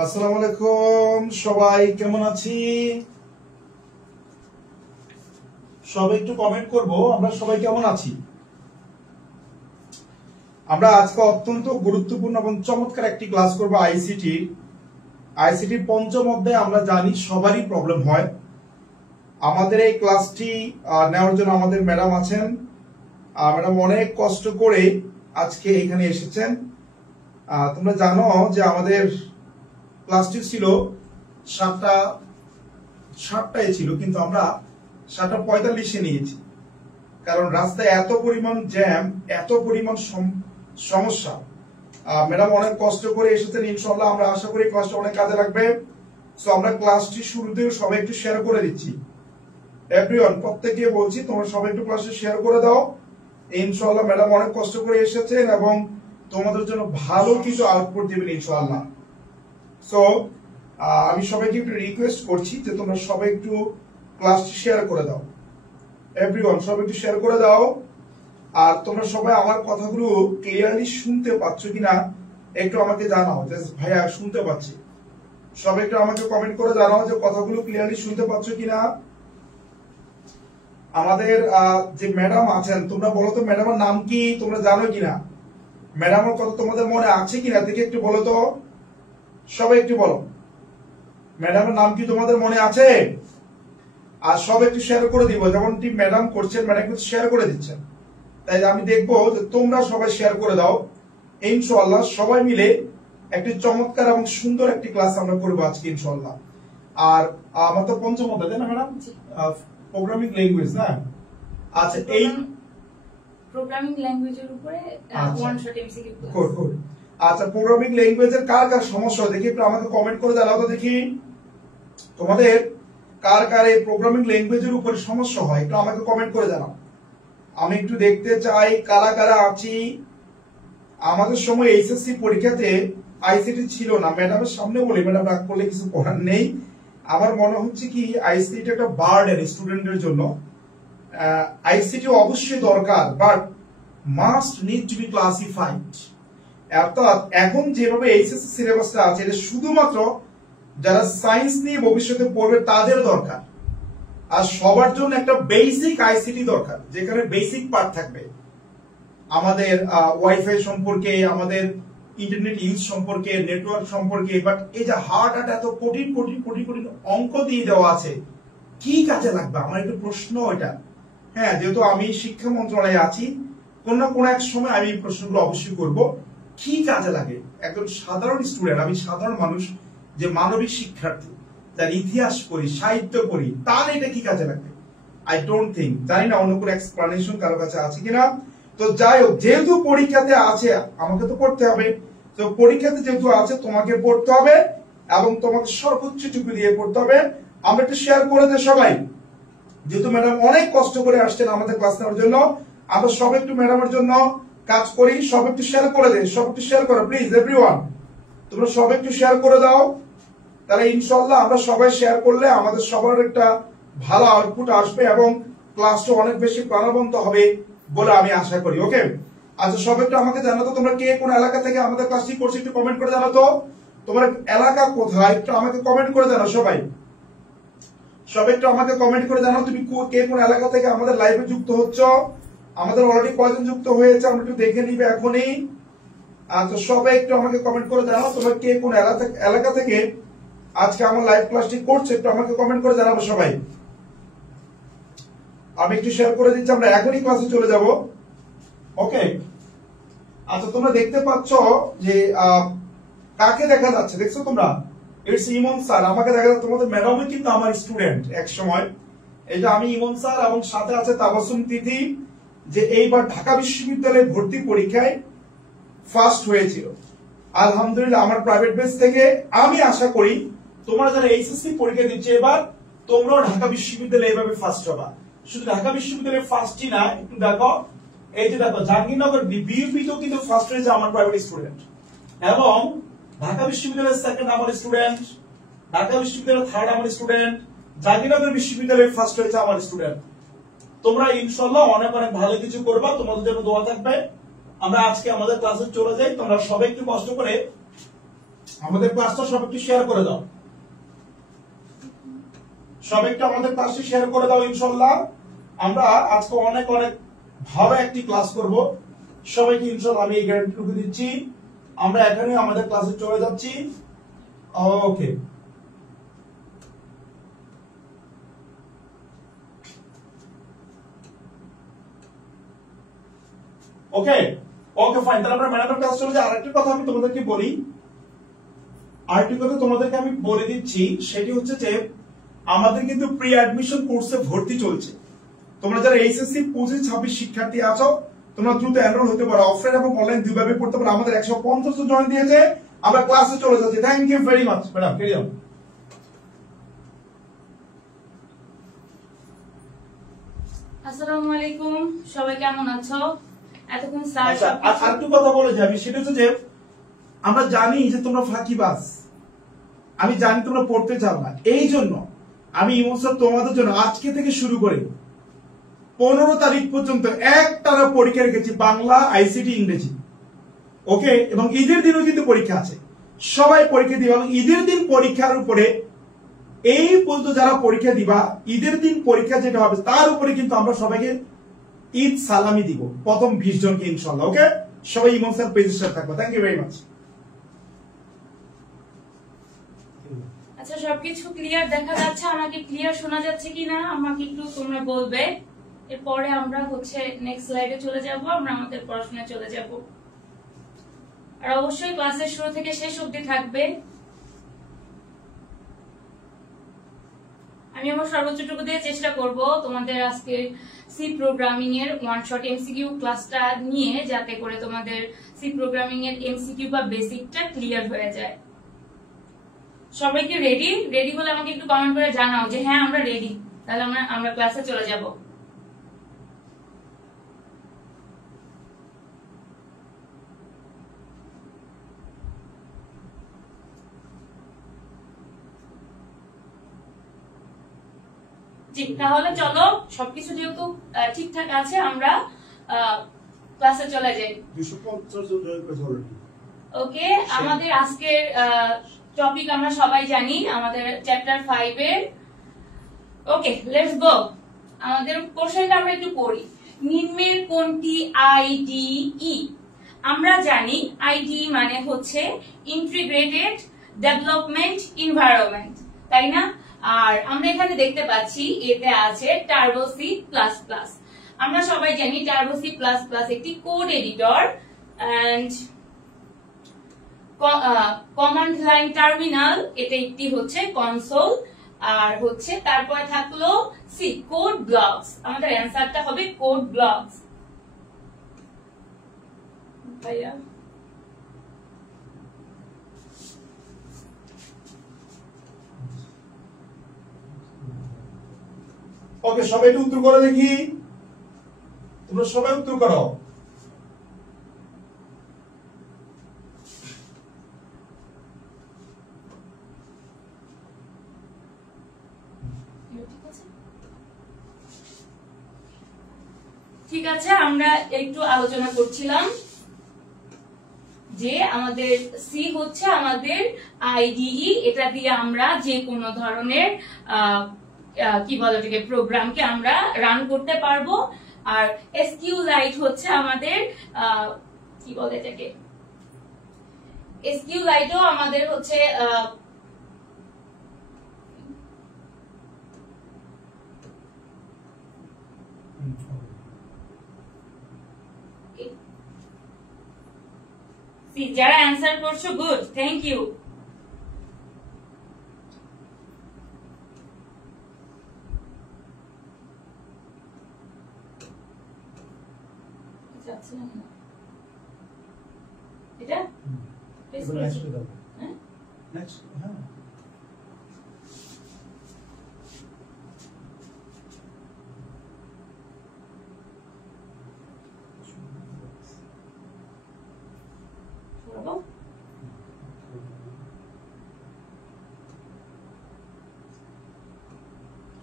আসসালামু আলাইকুম, সবাই কেমন আছি? সবাই একটু কমেন্ট করবো আমরা সবাই কেমন আছি। আমরা আজকে অত্যন্ত গুরুত্বপূর্ণ এবং চমৎকার একটি ক্লাস করব আইসিটি পঞ্চম অধ্যায়ে। আমরা জানি সবারই প্রবলেম হয়। আমাদের এই ক্লাসটি নেওয়ার জন্য আমাদের ম্যাডাম আছেন। ম্যাডাম অনেক কষ্ট করে আজকে এখানে এসেছেন। তোমরা জানো যে আমাদের ক্লাসটি ছিল 7টায় ছিল, কিন্তু আমরা 7:45 নিয়েছি, কারণ রাস্তায় এত পরিমাণ জ্যাম, এত পরিমাণ সমস্যা। ম্যাডাম অনেক কষ্ট করে এসেছেন। ইনশাআল্লাহ আমরা আশা করি ক্লাসটা অনেক কাজে লাগবে। সো আমরা ক্লাসটি শুরুতে সবাই একটু শেয়ার করে দিচ্ছি। এভরিওয়ান, প্রত্যেককে বলছি তোমরা সবাই একটু ক্লাসটা শেয়ার করে দাও। ইনশাআল্লাহ ম্যাডাম অনেক কষ্ট করে এসেছেন এবং তোমাদের জন্য ভালো কিছু আউটপুট দিবেন ইনশাআল্লাহ। সো আমি সবাইকে একটু রিকোয়েস্ট করছি যে তোমরা সবাই একটু ক্লাসটি শেয়ার করে দাও। এভরিওয়ান, সবাই একটু শেয়ার করে দাও। আর তোমরা সবাই আমার কথাগুলো ক্লিয়ারলি শুনতে পাচ্ছ কিনা একটু আমাকে জানাও যে ভাইয়া শুনতে পাচ্ছি। সবাই একটু আমাকে কমেন্ট করে জানাও যে কথাগুলো ক্লিয়ারলি শুনতে পাচ্ছ কিনা। আমাদের যে ম্যাডাম আছেন, তোমরা বলো তো ম্যাডামের নাম কি, তোমরা জানো কিনা? ম্যাডামের কথা তোমাদের মনে আছে কিনা দেখে একটু বলো তো, সবাই একটু বলো ম্যাডামের নাম কি তোমাদের মনে আছে? আর সব একটু শেয়ার করে দিব, যেমন টিম ম্যাডাম করছেন, ম্যাডাম কিন্তু শেয়ার করে দিচ্ছেন। তাই আমি দেখবো যে তোমরা সবাই শেয়ার করে দাও। ইনশাআল্লাহ সবাই মিলে একটি চমৎকার এবং সুন্দর একটি ক্লাস আমরা করবো আজকে ইনশাআল্লাহ। আর আমার তো পঞ্চম অধ্যায়, তাই না ম্যাডাম? প্রোগ্রামিং ল্যাঙ্গুয়েজ, না? আচ্ছা, এই প্রোগ্রামিং ল্যাঙ্গুয়েজের উপরে ওয়ান শট এমসিকিউ ক্লাস। আচ্ছা, প্রোগ্রামিং ল্যাঙ্গুয়েজের কার কার সমস্যা দেখি একটু আমাকে কমেন্ট করে জানাও তো দেখি। তোমাদের কার কার এই প্রোগ্রামিং ল্যাঙ্গুয়েজের উপরে সমস্যা হয় একটু আমাকে কমেন্ট করে জানাও। আমি একটু দেখতে চাই কারা কারা আছি। আমাদের সময় এইচএসসি পরীক্ষাতে আইসিটি ছিল না। ম্যাডামের সামনে বলি, ম্যাডাম রাগ করলে কিছু করার নেই। আমার মনে হচ্ছে কি আইসিটি একটা বার্ডেন স্টুডেন্টের জন্য। আইসিটি অবশ্যই দরকার, but must need to be classified. অর্থাৎ এখন যেভাবে এইচএসসি সিলেবাসটা আছে, এটা শুধুমাত্র যারা সায়েন্স নিয়ে ভবিষ্যতে পড়বে তাদের দরকার। আর সবার জন্য একটা বেসিক আইসিটি দরকার, যেখানে বেসিক পার্ট থাকবে আমাদের ওয়াইফাই সম্পর্কে, আমাদের ইন্টারনেট ইউজ সম্পর্কে, নেটওয়ার্ক সম্পর্কে। বাট এই যে হার্ড এত কঠিন কঠিন কঠিন কঠিন অঙ্ক দিয়ে দেওয়া আছে, কি কাজে লাগবে? আমার একটু প্রশ্ন এটা। হ্যাঁ, যেহেতু আমি শিক্ষা মন্ত্রণালয়ে আছি, কোন না কোন এক সময় আমি এই প্রশ্নগুলো অবশ্যই করব। কি কাজে লাগে? একজন সাধারণ স্টুডেন্ট, আমি সাধারণ মানুষ, যে মানবিক শিক্ষার্থী, যার ইতিহাস পড়ি, সাহিত্য পড়ি, তার এটা কি কাজে লাগবে? I don't think. জানি না অন্য কোনো এক্সপ্লানেশন কারো কাছে আছে কিনা। তো যাই হোক, যেহেতু পরীক্ষাতে আছে আমাকে তো পড়তে হবে। তো পরীক্ষাতে যেহেতু আছে তোমাকে পড়তে হবে এবং তোমাকে সর্বোচ্চটুকু দিয়ে পড়তে হবে। আমরা একটু শেয়ার করে দেয় সবাই, যেহেতু ম্যাডাম অনেক কষ্ট করে আসছেন আমাদের ক্লাস নেওয়ার জন্য। আমরা সব একটু ম্যাডামের জন্য কাজ করি। সব একটু শেয়ার করে দেয়, সব একটু শেয়ার করো প্লিজ এভরিওয়ান। তোমরা সব একটু শেয়ার করে দাও, তাহলে ইনশাআল্লাহ আমরা সবাই শেয়ার করলে আমাদের সবার একটা ভালো আউটপুট আসবে এবং ক্লাসটা অনেক বেশি প্রাণবন্ত হবে বলে আমি আশা করি। ওকে, আচ্ছা সব একটু আমাকে জানাতো তোমরা কে কোন এলাকা থেকে আমাদের ক্লাসটি করছো, একটু কমেন্ট করে জানাতো তোমার এলাকা কোথায়, একটু আমাকে কমেন্ট করে জানাও সবাই। সব একটু আমাকে কমেন্ট করে জানাও তুমি কে কোন এলাকা থেকে আমাদের লাইভে যুক্ত হচ্ছ। আমাদের অলরেডি কয়জন যুক্ত হয়েছে আমরা একটু দেখে নিবে এখনই। আচ্ছা সবাই একটু আমাকে কমেন্ট করে জানাও তোমরা কে কোন এলাকা থেকে আজকে আমার লাইভ ক্লাসটি করছে, একটু আমাকে কমেন্ট করে জানাবো সবাই। আমি একটু শেয়ার করে দিচ্ছি, আমরা এখনই ক্লাসে চলে যাব। ওকে, আচ্ছা তোমরা দেখতে পাচ্ছ যে কাকে দেখা যাচ্ছে, দেখছো তোমরা? It's Emon sir. আমাকে দেখা যাচ্ছে, তোমাদের ম্যাডামই কিন্তু আমার স্টুডেন্ট এক সময়। এটা আমি ইমন স্যার এবং সাথে আছে তাবাসসুম তিথি, যে এইবার ঢাকা বিশ্ববিদ্যালয়ে ভর্তি পরীক্ষায় ফার্স্ট হয়েছিল। আলহামদুলিল্লাহ আমার প্রাইভেট বেস থেকে আমি আশা করি তোমরা যারা এইচএসসি পরীক্ষা দিচ্ছে এবার তোমরাও ঢাকা বিশ্ববিদ্যালয়ে এইভাবে ফার্স্ট হবা। শুধু ঢাকা বিশ্ববিদ্যালয়ে ফার্স্টই না, একটু দেখো এই যে দেখো জাহাঙ্গীরনগর বিইউপিতেও কিন্তু ফার্স্ট হয়েছে আমার প্রাইভেট স্টুডেন্ট, এবং ঢাকা বিশ্ববিদ্যালয়ের সেকেন্ড আমার স্টুডেন্ট, ঢাকা বিশ্ববিদ্যালয়ের থার্ড আমার স্টুডেন্ট, জাহাঙ্গীরনগর বিশ্ববিদ্যালয়ে ফার্স্ট হয়েছে আমার স্টুডেন্ট। তোমরা ইনশাআল্লাহ অনেক অনেক ভালো কিছু করবা, তোমাদের জন্য দোয়া থাকবে। আমরা আজকে আমাদের ক্লাসে চলে যাই। তোমরা সবাই একটু কষ্ট করে আমাদের ক্লাসটা সব একটু শেয়ার করে দাও, সব একটু আমাদের ক্লাসটি শেয়ার করে দাও। ইনশাআল্লাহ আমরা আজকে অনেক অনেক ভালো একটি ক্লাস করব। সবাইকে ইনশাআল্লাহ আমি এই গ্যারান্টিটুকু দিচ্ছি। আমরা এখানে আমাদের ক্লাসে চলে যাচ্ছি। ওকে, ওকে, ওকে, ফাইন। তাহলে আমরা ম্যাডামের ক্লাস চলে যাই। আরেকটা কথা আমি তোমাদেরকে বলি, আরেকটি কথা তোমাদেরকে আমি বলে দিচ্ছি, সেটি হচ্ছে যে আমাদের কিন্তু প্রি অ্যাডমিশন কোর্সে ভর্তি চলছে। তোমরা যারা এইচএসসি 25-26 শিক্ষার্থী আছো, তোমরা দ্রুত এনরোল হতে পারো। অফলাইন এবং অনলাইন দুইভাবে পড়তে পারো। আমাদের 150 জন জয়েন দিয়েছে। আমরা ক্লাসে চলে যাচ্ছি। Thank you very much madam. Carry on. আসসালামু আলাইকুম, সবাই কেমন আছো? এতক্ষণ স্যার আচ্ছা, আর একটু কথা বলে যাবি, সেটা হচ্ছে যে আমরা জানি যে তোমরা ফাঁকিবাজ, আমি জানি তোমরা পড়তে চাও না। এই জন্য আমি ইমন স্যার তোমাদের জন্য আজকে থেকে শুরু করে 15 তারিখ পর্যন্ত একটানা পরীক্ষা রেখেছি, বাংলা, আইসিটি, ইংরেজি। ওকে, এবং ঈদের দিনও কিন্তু পরীক্ষা আছে। সবাই পরীক্ষা দিবা, এবং ঈদের দিন পরীক্ষার উপরে এই পর্যন্ত যারা পরীক্ষা দিবা, ঈদের দিন পরীক্ষা যেটা হবে তার উপরে কিন্তু আমরা সবাইকে ঈদ সালামি দিব, প্রথম 20 জনকে ইনশাআল্লাহ। ওকে, সবাই ইমন স্যার পেজের সাথে থাকবো। Thank you very much. আচ্ছা, সবকিছু ক্লিয়ার দেখা যাচ্ছে? আমাকে ক্লিয়ার শোনা যাচ্ছে কিনা আমাকে একটু তোমরা বলবে। এরপরে আমরা নেক্সট স্লাইডে চলে যাব, আমরা আমাদের পড়াশোনায় চলে যাব। আর অবশ্যই ক্লাসের শুরু থেকে শেষ অবধি থাকবে। আমি আমার সর্বোচ্চটুকু দিয়ে চেষ্টা করব তোমাদের আজকে সি প্রোগ্রামিং এর ওয়ান শট এমসিকিউ ক্লাসটা নিয়ে, যাতে করে তোমাদের সি প্রোগ্রামিং এর এমসিকিউ বা বেসিকটা ক্লিয়ার হয়ে যায়। সবাইকে রেডি? রেডি হলে আমাকে একটু কমেন্ট করে জানাও যে হ্যাঁ আমরা রেডি, তাহলে আমরা ক্লাসে চলে যাব। জি, তাহলে চলো, সবকিছু যেহেতু ঠিকঠাক আছে, আমরা ক্লাসে চলে যাই। 250 জন জয়েন করেছে অলরেডি। ওকে, আমাদের আজকের টপিক আমরা সবাই জানি, আমাদের চ্যাপ্টার 5 এর। ওকে, লেটস গো। আমাদের কোশ্চেনটা আমরা একটু পড়ি। নিম্নের কোনটি আইডিই? আমরা জানি আইডিই মানে হচ্ছে ইন্টিগ্রেটেড ডেভেলপমেন্ট এনভায়রনমেন্ট, তাই না? আর আমরা এখানে দেখতে পাচ্ছি এতে আছে টার্বো সি প্লাস প্লাস। আমরা সবাই জানি টার্বো সি প্লাস প্লাস একটি code editor and command line terminal, এটা একটি কনসোল, আর তারপরে থাকলো সি কোড ব্লকস। আমাদের অ্যানসারটা হবে কোড ব্লকস। ভাইয়া ওকে, সবাই একটু উত্তর করো দেখি। তোমরা সবাই উত্তর করো। ঠিক আছে, আমরা একটু আলোচনা করছিলাম যে আমাদের সি হচ্ছে আমাদের আইডিই। এটা দিয়ে আমরা যে কোনো ধরনের কি বলে এটাকে, প্রোগ্রামকে আমরা রান করতে পারবো। আর এসকিউলাইট হচ্ছে আমাদের কি বলে এটাকে, এসকিউলাইটও আমাদের যারা অ্যান্সার করছো, গুড, থ্যাংক ইউ। এটা নেক্সট, হ্যাঁ,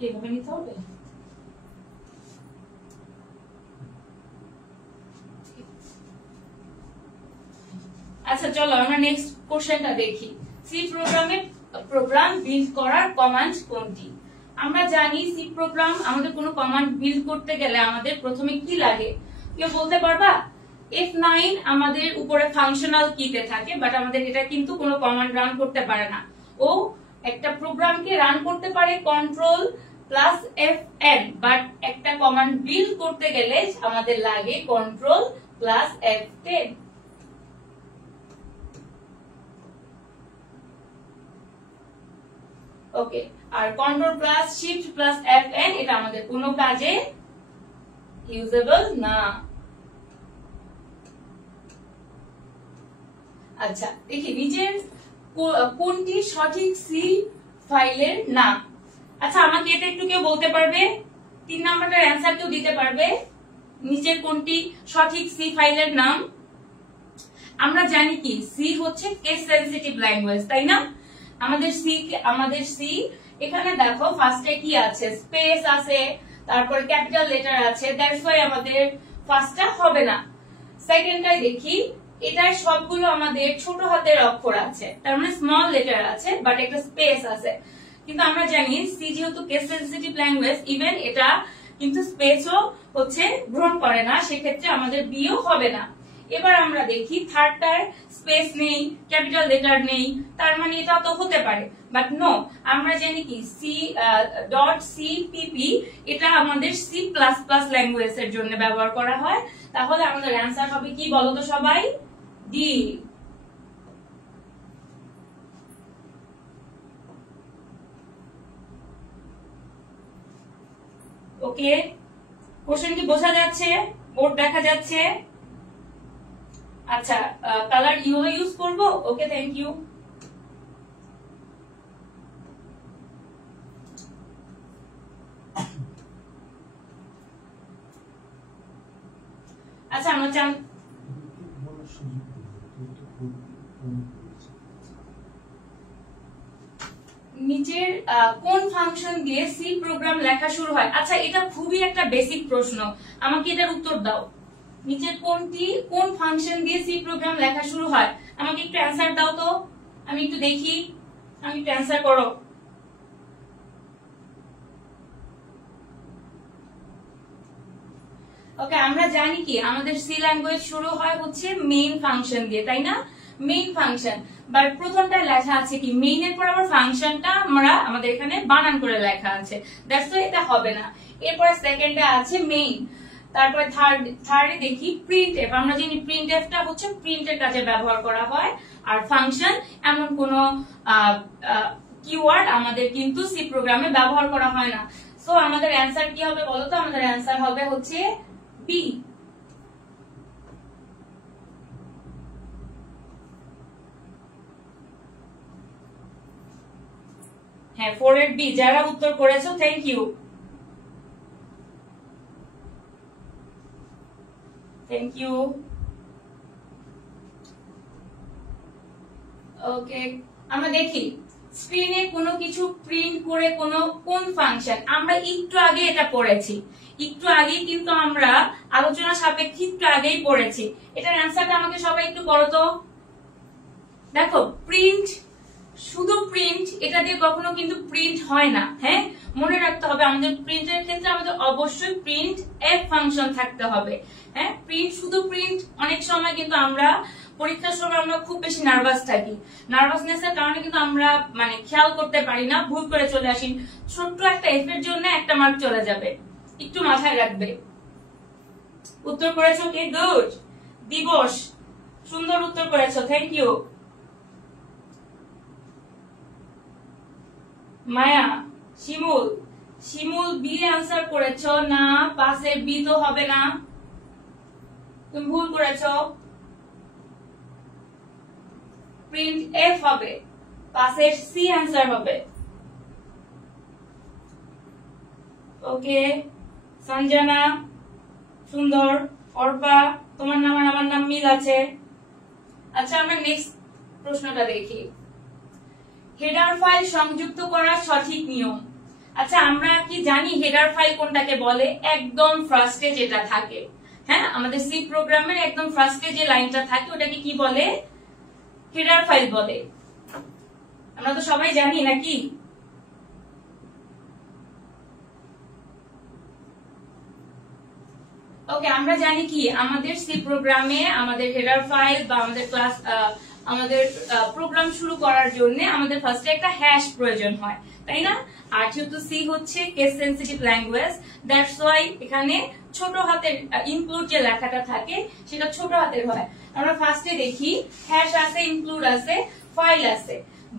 এভাবে নিতে হবে। আচ্ছা, চলো আমরা নেক্সট কোশ্চেনটা দেখি। সি প্রোগ্রাম বিল্ড করার কমান্ড কোনটি? আমরা জানি সি প্রোগ্রাম আমাদের কোনো কমান্ড বিল্ড করতে গেলে আমাদের প্রথমে কি লাগে, কেউ বলতে পারবা? F9 আমাদের উপরে ফাংশনাল কিতে থাকে, বাট আমাদের এটা কিন্তু কোনো কমান্ড রান করতে পারে না। ও একটা প্রোগ্রামকে রান করতে পারে কন্ট্রোল প্লাস Fn, বাট একটা কমান্ড বিল্ড করতে গেলে আমাদের লাগে কন্ট্রোল প্লাস F10। ওকে, আর control plus shift plus Fn এটা আমাদের কোনো কাজে ইউজেবল না। আচ্ছা দেখি নিচের কোনটি সঠিক সি ফাইলের নাম? আচ্ছা আমাকে এটা একটু কেউ বলতে পারবে? 3 নাম্বারটার অ্যান্সার কেউ দিতে পারবে? নিচের কোনটি সঠিক সি ফাইলের নাম? আমরা জানি কি সি হচ্ছে কেস সেনসিটিভ ল্যাঙ্গুয়েজ, তাই না? আমাদের সি এখানে দেখো ফার্স্টে কি আছে, স্পেস আছে, তারপরে ক্যাপিটাল লেটার আছে, দ্যাটস ওয়াই আমাদের ফার্স্টটা হবে না। সেকেন্ডটাই দেখি, এটার সবগুলো আমাদের ছোট হাতের অক্ষর আছে, তার মানে স্মল লেটার আছে, বাট একটা স্পেস আছে। কিন্তু আমরা জানি সি যেহেতু কেস সেনসিটিভ ল্যাঙ্গুয়েজ, ইভেন এটা কিন্তু স্পেসও হচ্ছে গ্রহণ করে না, সেক্ষেত্রে আমাদের বিও হবে না। এবার আমরা দেখি থার্ডটার স্পেস নেই, ক্যাপিটাল লেটার নেই, তার মানে এটা তো হতে পারে, বাট নো। আমরা জানি কি C.cpp এটা আমাদের C++ ল্যাঙ্গুয়েজ এর জন্য ব্যবহার করা হয়, তাহলে আমাদের অ্যান্সার হবে কি বলো তো সবাই? ডি। ওকে, কোশ্চেন কি বোঝা যাচ্ছে? বোর্ড দেখা যাচ্ছে? আচ্ছা, কালার ইয়েলো ইউজ করব। ওকে, থ্যাংক ইউ। আচ্ছা আমরা চান নিচের কোন ফাংশন দিয়ে সি প্রোগ্রাম লেখা শুরু হয়? আচ্ছা এটা খুবই একটা বেসিক প্রশ্ন, আমাকে এটার উত্তর দাও। নিচের কোন ফাংশন দিয়ে সি প্রোগ্রাম লেখা শুরু হয়? আমাকে একটু অ্যান্সার দাও তো, আমি একটু দেখি, আমি একটু অ্যান্সার করো। ওকে, আমরা জানি কি আমাদের সি ল্যাঙ্গুয়েজ শুরু হয় হচ্ছে মেইন ফাংশন দিয়ে, তাই না? মেইন ফাংশন, বাট প্রথমটা লেখা আছে কি মেইন এর পর আবার ফাংশনটা আমাদের এখানে বানান করে লেখা আছে, দ্যাটস ওয়াই এটা হবে না। এরপরে সেকেন্ডে আছে মেইন, তারপরে থার্ডে দেখি প্রিন্ট এফ। আমরা জানি প্রিন্ট এফটা হচ্ছে প্রিন্টের কাজে ব্যবহার করা হয়, আর ফাংশন এমন কোন কিওয়ার্ড আমাদের কিন্তু সি প্রোগ্রামে ব্যবহার করা হয় না। সো আমাদের অ্যান্সার কি হবে বলো তো? আমাদের অ্যান্সার হবে হচ্ছে বি। হ্যাঁ, 4 এর বি। যারা উত্তর করেছো থ্যাংক ইউ, থ্যাংক ইউ। ওকে, আমরা দেখি স্ক্রিনে কোনো কিছু প্রিন্ট করে কোন ফাংশন, আমরা একটু আগে এটা পড়েছি, একটু আগে কিন্তু আমরা আলোচনা সাপেক্ষে একটু আগেই পড়েছি। এটার অ্যান্সারটা আমাকে সবাই একটু করো তো। দেখো প্রিন্ট, শুধু প্রিন্ট, এটা দিয়ে কখনো কিন্তু প্রিন্ট হয় না। হ্যাঁ, মনে রাখতে হবে আমাদের প্রিন্টের ক্ষেত্রে আমাদের অবশ্যই প্রিন্ট এফ ফাংশন থাকতে হবে। হ্যাঁ, প্রিন্ট শুধু প্রিন্ট, অনেক সময় কিন্তু আমরা পরীক্ষার সময় আমরা খুব বেশি নার্ভাস থাকি, নার্ভাসনেসের কারণে কিন্তু আমরা মানে খেয়াল করতে পারি না, ভুল করে চলে আসি, ছোট্ট একটা এফ এর জন্য একটা মার্ক চলে যাবে, একটু মাথায় রাখবে। উত্তর করেছো কি? গুড। দিবস, সুন্দর উত্তর করেছো, thank you. Maya, Shimul B answer করেছো না, পাশের বি তো হবে না, তুমি ভুল করেছো। প্রিন্ট এফ হবে, পাশের সি আনসার হবে। ওকে, সঞ্জনা সুন্দর, অর্পা তোমার নাম আর আমার নাম মিল আছে। আচ্ছা আমরা নেক্সট প্রশ্নটা দেখি। হেডার ফাইল সংযুক্ত করার সঠিক নিয়ম। আচ্ছা আমরা কি জানি হেডার ফাইল কোনটাকে বলে? একদম ফার্স্টে যেটা থাকে, হ্যাঁ আমাদের সি প্রোগ্রামের একদম ফার্স্টে যে লাইনটা থাকে ওটাকে কি বলে? হেডার ফাইল বলে। আমরা তো সবাই জানি নাকি? ওকে, আমরা জানি কি আমাদের সি প্রোগ্রামে আমাদের হেডার ফাইল বা আমাদের ক্লাস আমাদের প্রোগ্রাম শুরু করার জন্য আমাদের ফার্স্টে একটা হ্যাশ প্রয়োজন হয়, তাই না? আর যেহেতু সি হচ্ছে case sensitive language, that's why এখানে ছোট হাতের ইনক্লুড যে লেখাটা থাকে সেটা ছোট হাতের হয়। আমরা ফার্স্টে দেখি হ্যাশ আছে, ইনক্লুড আছে, ফাইল আছে,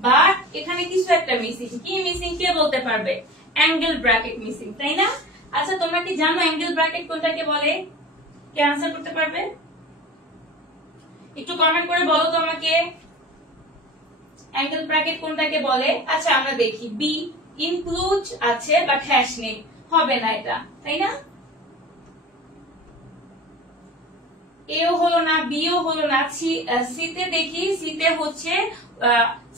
বাট এখানে কিছু একটা মিসিং। কি মিসিং কে বলতে পারবে? অ্যাঙ্গেল ব্র্যাকেট মিসিং, তাই না? আচ্ছা, তোমরা কি জানো অ্যাঙ্গেল ব্র্যাকেট কোনটাকে বলে? কে আনসার করতে পারবে? একটু কমেন্ট করে বলো তো আমাকে অ্যাঙ্গেল ব্র্যাকেট কোনটাকে বলে। আচ্ছা, আমরা দেখি বি ইনক্লুড আছে বাট হ্যাশ নেই, হবে না এটা, তাই না? এও হলো না, বিও হলো না, সিতে দেখি, সিতে হচ্ছে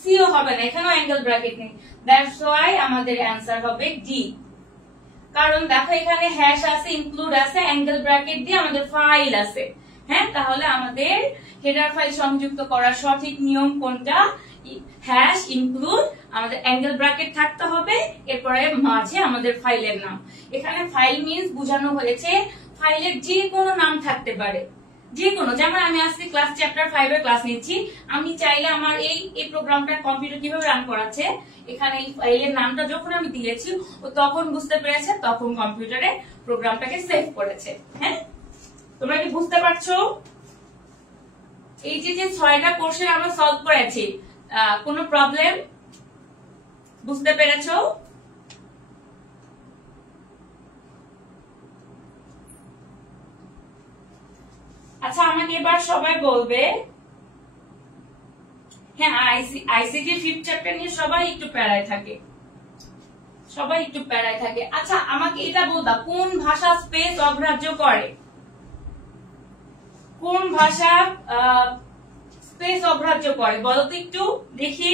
সিও হবে না, এখানেও অ্যাঙ্গেল ব্র্যাকেট নেই। দ্যাটস ওয়াই আমাদের অ্যান্সার হবে ডি। কারণ দেখো এখানে হ্যাশ আছে, ইনক্লুড আছে, অ্যাঙ্গেল ব্র্যাকেট দিয়ে আমাদের ফাইল আছে। হ্যাঁ, তাহলে আমাদের হেডার ফাইল সংযুক্ত করার সঠিক নিয়ম কোনটা? হ্যাশ, ইনক্লুড, আমাদের অ্যাঙ্গেল ব্র্যাকেট থাকতে হবে, এরপরে মাঝে আমাদের ফাইলের নাম। এখানে ফাইল মিন্স বোঝানো হয়েছে ফাইলের যে কোনো নাম থাকতে পারে, যে কোনো। যেমন আমি আজকে ক্লাস চ্যাপ্টার 5 এর ক্লাস নিচ্ছি, আমি চাইলে আমার এই প্রোগ্রামটা কম্পিউটার কিভাবে রান করাচ্ছে, এখানে এই ফাইলের নামটা যখন আমি দিয়েছি ও তখন বুঝতে পেরেছে, তখন কম্পিউটারে প্রোগ্রামটাকে সেভ করেছে। হ্যাঁ, তোমরা কি বুঝতে পারছো? এই যে 6টা কোশ্চেন আমরা সলভ করেছি, কোনো প্রবলেম? বুঝতে পেরেছো? আচ্ছা, আমাকে এবার সবাই বলবে, হ্যাঁ আইসিটি 5th চ্যাপ্টার নিয়ে সবাই একটু প্যারায় থাকে, সবাই একটু প্যারায় থাকে। আচ্ছা, আমাকে এটা বলবা কোন ভাষা স্পেস অগ্রাহ্য করে? কোন ভাষা স্পেস অগ্রাহ্য করে বলো তো একটু দেখি,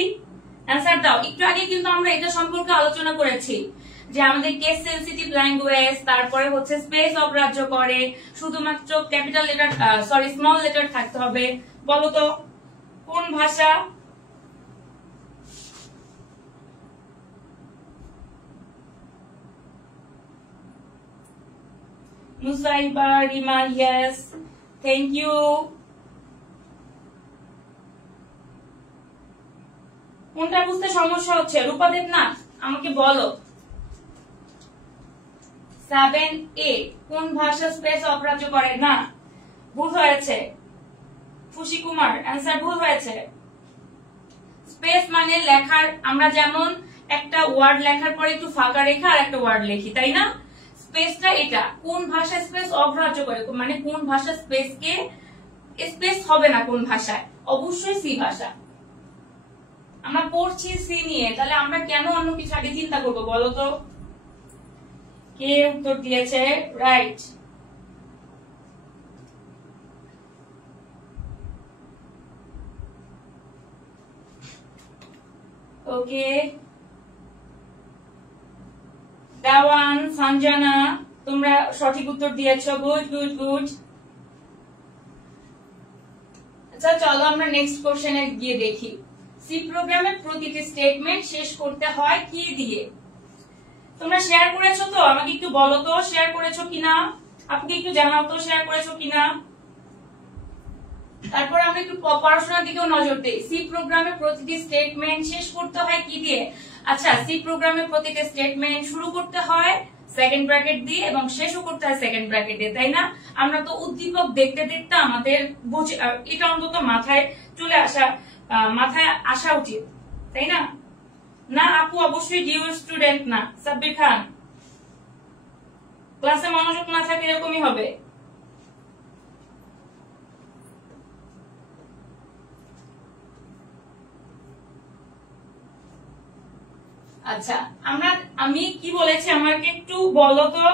অ্যান্সার দাও। একটু আগে কিন্তু আমরা এটা সম্পর্কে আলোচনা করেছি যে আমাদের কেস সেনসিটিভ ল্যাঙ্গুয়েজ, তারপরে হচ্ছে স্পেস অগ্রাহ্য করে, শুধুমাত্র ক্যাপিটাল লেটার স্মল লেটার থাকতে হবে। বলো তো কোন ভাষা? মুসাইবা, রিমা, ইয়েস, থ্যাংক ইউ। কোনটা বুঝতে সমস্যা হচ্ছে? রূপাদেব নাথ, আমাকে বলো 7A কোন ভাষা স্পেস অগ্রাহ্য করে? না, ভুল হয়েছে। খুশি কুমার, অ্যান্সার ভুল হয়েছে। স্পেস মানে লেখার, আমরা যেমন একটা ওয়ার্ড লেখার পরে একটু ফাঁকা রেখে আর একটা ওয়ার্ড লিখি, তাই না? স্পেসটা এটা। কোন ভাষা স্পেস অগ্রাহ্য করে মানে কোন ভাষা স্পেসকে, স্পেস হবে না কোন ভাষায়? অবশ্যই সি ভাষা। আমরা পড়ছি সি নিয়ে, তাহলে আমরা কেন অন্য কিছু আগে চিন্তা করবো বলো তো? কে উত্তর দিয়েছে? রাইট। ওকে, দাওয়ান, সঞ্জনা, তোমরা সঠিক উত্তর দিয়েছো, গুড গুড গুড। আচ্ছা, চলো আমরা নেক্সট কোশ্চেনে গিয়ে দেখি। সি প্রোগ্রামের প্রতিটি স্টেটমেন্ট শেষ করতে হয় কি দিয়ে? তোমরা শেয়ার করেছো তো? আমাকে একটু বলো তো শেয়ার করেছো কিনা, আপনি একটু জানাও তো শেয়ার করেছো কিনা। তারপর আমরা একটু পড়াশোনার দিকেও নজর দেই। সি প্রোগ্রামের প্রতিটি স্টেটমেন্ট শেষ করতে হয় কি দিয়ে? আচ্ছা, সি প্রোগ্রামের প্রতিটি স্টেটমেন্ট শুরু করতে হয় সেকেন্ড ব্র্যাকেট দিয়ে এবং শেষও করতে হয় সেকেন্ড ব্র্যাকেট দিয়ে, তাই না? আমরা তো উদ্দীপক দেখতে দেখতে আমাদের এটা অন্তত মাথায় চলে মাথায় আসা উচিত, তাই না? না আপু, অবশ্যই ডিউ স্টুডেন্ট না। সাব্বির খান, ক্লাসে মনোযোগ না থাকে এরকমই হবে। আচ্ছা, আমি কি বলেছি আমাকে একটু বলো তো।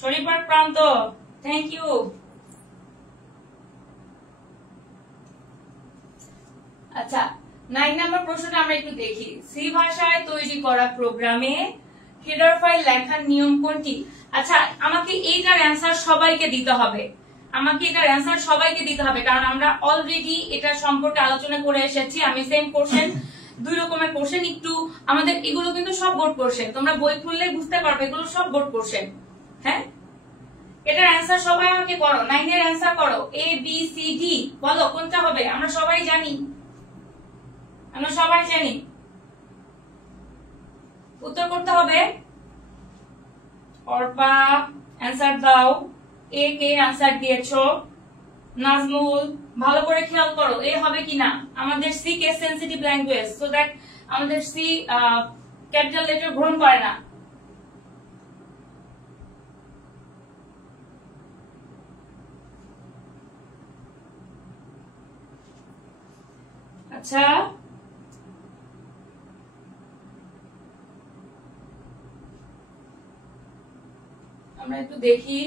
শরীফার প্রান্ত, থ্যাংক ইউ। আচ্ছা, 9 নম্বর প্রশ্নটা আমরা একটু দেখি। সি ভাষায় তৈরি করা প্রোগ্রামে হেডার ফাইল লেখার নিয়ম কোনটি? আচ্ছা, আমাকে এইটার অ্যান্সার সবাইকে দিতে হবে। আমাকে এটার অ্যান্সার সবাইকে দিতে হবে, কারণ আমরা অলরেডি এটা সম্পর্কে আলোচনা করে এসেছি। আমি সেম কোশ্চেন, 2 রকমের কোশ্চেন, একটু আমাদের এগুলো কিন্তু সব বোর্ড কোশ্চেন, তোমরা বই খুললে বুঝতে পারবে এগুলো সব বোর্ড কোশ্চেন। হ্যাঁ, এটার অ্যান্সার সবাই আমাকে করো, 9 এর অ্যান্সার করো। A B C D বলো কোনটা হবে? আমরা সবাই জানি, উত্তর করতে হবে। অর্পা অ্যান্সার দাও। এ কে অ্যান্সার দিয়েছো। নাজমুল ভালো করে খেয়াল করো এ হবে কিনা। আমাদের C case sensitive language, so that আমাদের সি ক্যাপিটাল লেটার গ্রহণ করে না। আচ্ছা, আমরা একটু দেখি।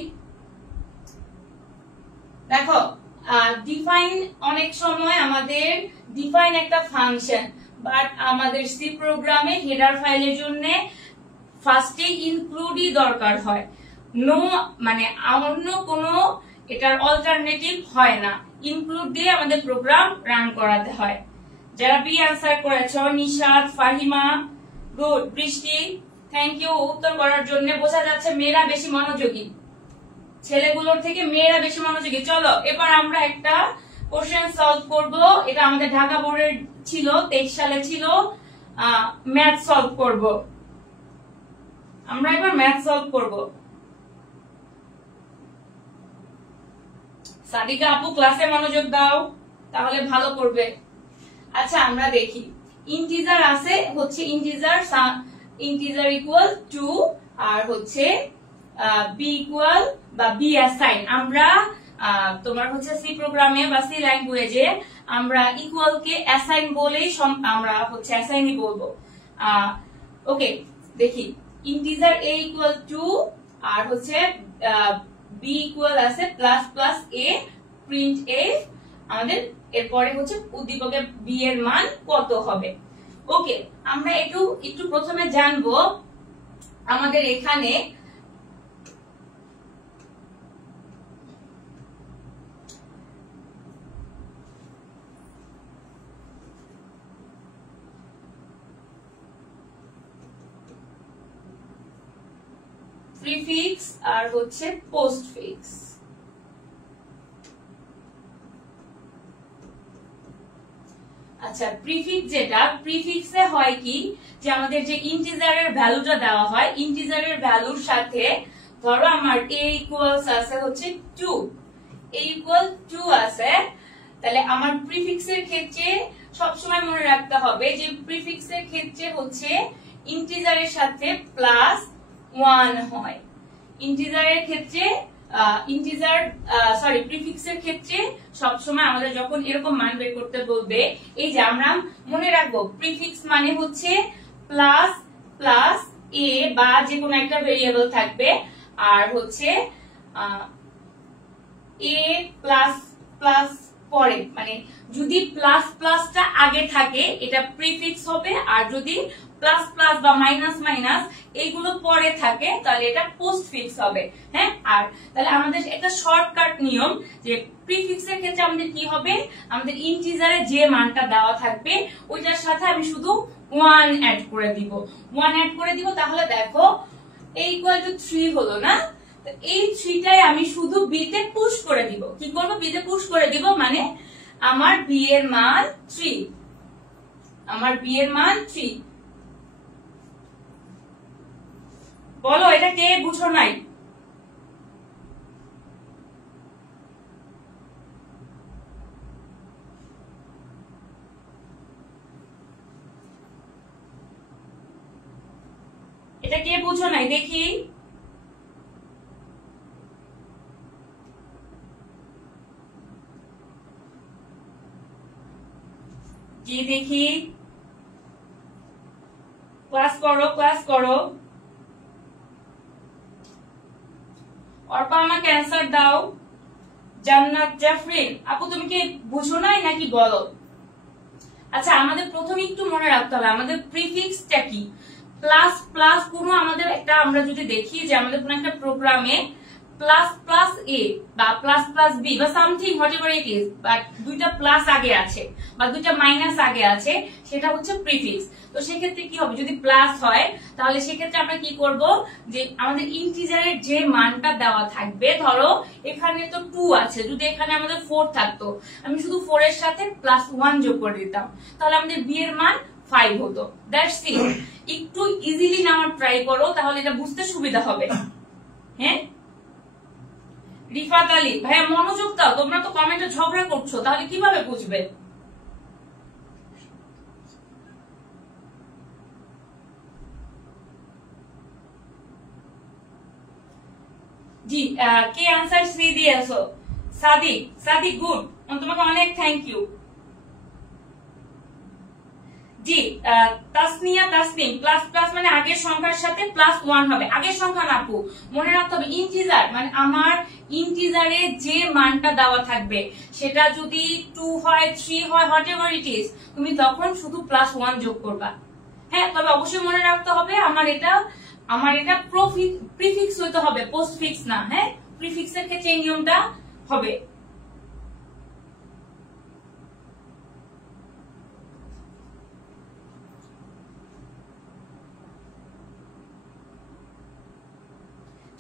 দেখো, ডিফাইন অনেক সময় আমাদের ডিফাইন একটা ফাংশন, বাট আমাদের সি প্রোগ্রামে হেডার ফাইলের জন্য ফার্স্টে ইনক্লুডই দরকার হয়। নো মানে অন্য কোনো এটার অল্টারনেটিভ হয় না, ইনক্লুড দিয়ে আমাদের প্রোগ্রাম রান করাতে হয়। যারা বি অ্যান্সার করেছো, নিশাদ, ফাহিমা, গুড, বৃষ্টি, থ্যাংক ইউ উত্তর করার জন্য। বোঝা যাচ্ছে মেয়েরা বেশি মনোযোগী, ছেলেগুলোর থেকে মেয়েরা বেশি মনোযোগী। চলো এবার আমরা একটা কোশ্চেন সলভ করব। এটা আমাদের ঢাকা বোর্ডের ছিল, 23 সালে ছিল। ম্যাথ সলভ করব আমরা, এবার ম্যাথ সলভ করব। সাদিকা আপু ক্লাসে মনোযোগ দাও, তাহলে ভালো করবে। আচ্ছা, আমরা দেখি। ইন্টিজার আছে হচ্ছে ইন্টিজার ইকুয়াল টু, আর হচ্ছে বি ইকুয়াল বা বি অ্যাসাইন। আমরা তোমার হচ্ছে সি প্রোগ্রামে বা সি ল্যাঙ্গুয়েজে আমরা ইকুয়াল কে অ্যাসাইন বলেই আমরা হচ্ছে অ্যাসাইনই বলবো। ওকে, দেখি। ইন্টিজার এ ইকুয়াল টু, আর হচ্ছে বি ইকুয়াল আছে প্লাস প্লাস এ, প্রিন্ট এ। আমাদের এরপরে হচ্ছে উদ্দীপকে বি এর মান কত হবে। ওকে, আমরা একটু প্রথমে জানবো আমাদের এখানে প্রিফিক্স আর হচ্ছে পোস্টফিক্স। আচ্ছা, প্রিফিক্স যেটা, প্রিফিক্সে হয় কি যে আমাদের যে ইন্টিজারের ভ্যালুটা দেওয়া হয়, ইন্টিজারের ভ্যালুর সাথে ধরো আমার a ইকুয়ালস আছে হচ্ছে 2, a ইকুয়াল 2 আছে, তাহলে আমার প্রিফিক্সের ক্ষেত্রে সবসময় মনে রাখতে হবে যে প্রিফিক্সের ক্ষেত্রে হচ্ছে ইন্টিজারের সাথে প্লাস 1 হয়। ইন্টিজারের ক্ষেত্রে প্রিফিক্সের ক্ষেত্রে সবসময় আমাদের যখন এরকম মান বের করতে বলবে, এই যে আমরা মনে রাখবো প্রিফিক্স মানে হচ্ছে প্লাস প্লাস এ বা যে কোনো একটা ভেরিয়েবল থাকবে, আর হচ্ছে এ প্লাস প্লাস পরে, মানে যদি প্লাস প্লাসটা আগে থাকে এটা প্রিফিক্স হবে, আর যদি প্লাস প্লাস বা মাইনাস মাইনাস এইগুলো পরে থাকে তাহলে এটা পোস্টফিক্স হবে। হ্যাঁ, আর তাহলে আমাদের একটা শর্টকাট নিয়ম যে প্রিফিক্সের ক্ষেত্রে আমাদের কি হবে, আমাদের ইন্টিজারে যে মানটা দেওয়া থাকবে ওইটার সাথে আমি শুধু 1 অ্যাড করে দিব, 1 অ্যাড করে দিব। তাহলে দেখো a ইকুয়াল টু 3 হলো না, এই 3টাই আমি শুধু b তে পুশ করে দিব। কি করব, b তে পুশ করে দিব, মানে আমার b এর মান 3, আমার b এর মান 3। বলো এটা কে বুঝো নাই? এটা কে বুঝো নাই দেখি? কি দেখি, ক্লাস করো, ক্লাস করো। অর্পা আমাকে অ্যান্সার দাও। জান্নাত জাফরিন আপু তুমি কি বুঝো নাই নাকি বলো? আচ্ছা, আমাদের প্রথমে একটু মনে রাখতে হবে আমাদের প্রিফিক্সটা কি। প্লাস প্লাস কোনো আমাদের একটা, আমরা যদি দেখি যে আমাদের কোনো একটা প্রোগ্রামে প্লাস প্লাস এ বা প্লাস প্লাস বি বা something what ever it is, but দুইটা প্লাস আগে আছে বা দুইটা মাইনাস আগে আছে, সেটা হচ্ছে প্রিফিক্স। তো সেক্ষেত্রে কি হবে, যদি প্লাস হয় তাহলে সেক্ষেত্রে আমরা কি করব, যে আমাদের ইন্টিজারের যে মানটা দেওয়া থাকবে, ধরো এখানে তো 2 আছে, যদি এখানে আমাদের 4 থাকতো, আমি শুধু 4 এর সাথে +1 যোগ করে দিতাম, তাহলে আমাদের বি এর মান 5 হতো। That's it. একটু ইজিলি নেওয়ার ট্রাই করো, তাহলে এটা বুঝতে সুবিধা হবে। হ্যাঁ, রিফাত আলী ভাইয়া মনোযোগ দাও, তোমরা তো কমেন্টে ঝগড়া করছো, তাহলে কিভাবে বুঝবে? জি, কে आंसर সি দিয়েছো? সাদিক, সাদিক গুড, তোমাকে অনেক থ্যাংক ইউ। জি, তাসনিয়া তাসনিম, প্লাস প্লাস মানে আগের সংখ্যার সাথে +1 হবে, আগের সংখ্যা না আপু, মনে রাখতে হবে ইন্টিজার মানে আমার ইন্টিজারে যে মানটা দেওয়া থাকবে, সেটা যদি 2 হয় 3 হয় হোয়াট এভার ইট ইজ, তুমি তখন শুধু +1 যোগ করবা। হ্যাঁ, তবে অবশ্যই মনে রাখতে হবে আমার এটা প্রিফিক্স হতে হবে, পোস্টফিক্স না। হ্যাঁ, প্রিফিক্সের ক্ষেত্রে এই নিয়মটা হবে।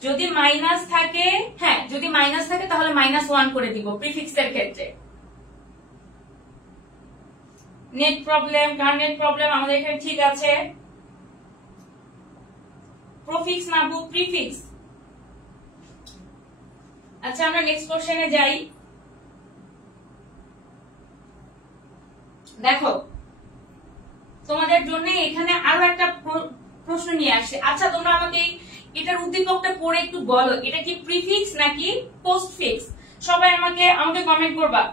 যদি মাইনাস থাকে, হ্যাঁ যদি মাইনাস থাকে তাহলে -1 করে দিব প্রিফিক্সের ক্ষেত্রে। নেট প্রবলেম, কার নেট প্রবলেম? আমাদের এখানে ঠিক আছে। প্রফিক্স না বু, প্রিফিক্স। আচ্ছা, আমরা নেক্সট কোশ্চেনে যাই। দেখো, তোমাদের জন্য এখানে আরো একটা প্রশ্ন নিয়ে আসছে। আচ্ছা, তোমরা আমাকে এটার উদ্দীপকটা পড়ে একটু বলো, এটা কি প্রিফিক্স নাকি পোস্টফিক্স? সবাই আমাকে কমেন্ট করবা,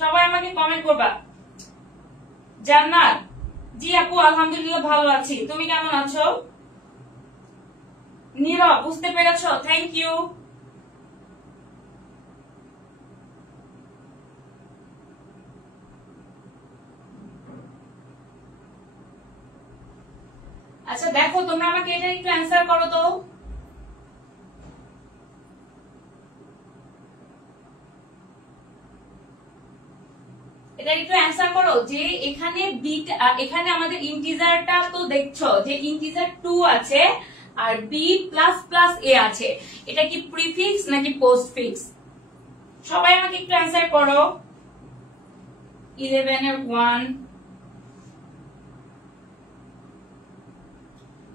সবাই আমাকে কমেন্ট করবা। জান্নাত, জি আপু আলহামদুলিল্লাহ ভালো আছি, তুমি কেমন আছো? নীরব, বুঝতে পেরেছো? Thank you. আচ্ছা দেখো, তোমরা আমাকে এটা একটু অ্যান্সার করো তো। এটা একটু অ্যান্সার করো যে এখানে এখানে আমাদের ইন্টিজারটা তো দেখছো যে ইন্টিজার 2 আছে আর বি প্লাস প্লাস এ আছে, এটা কি প্রিফিক্স নাকি পোস্টফিক্স? সবাই আমাকে একটু অ্যান্সার করো। 11 এর 1,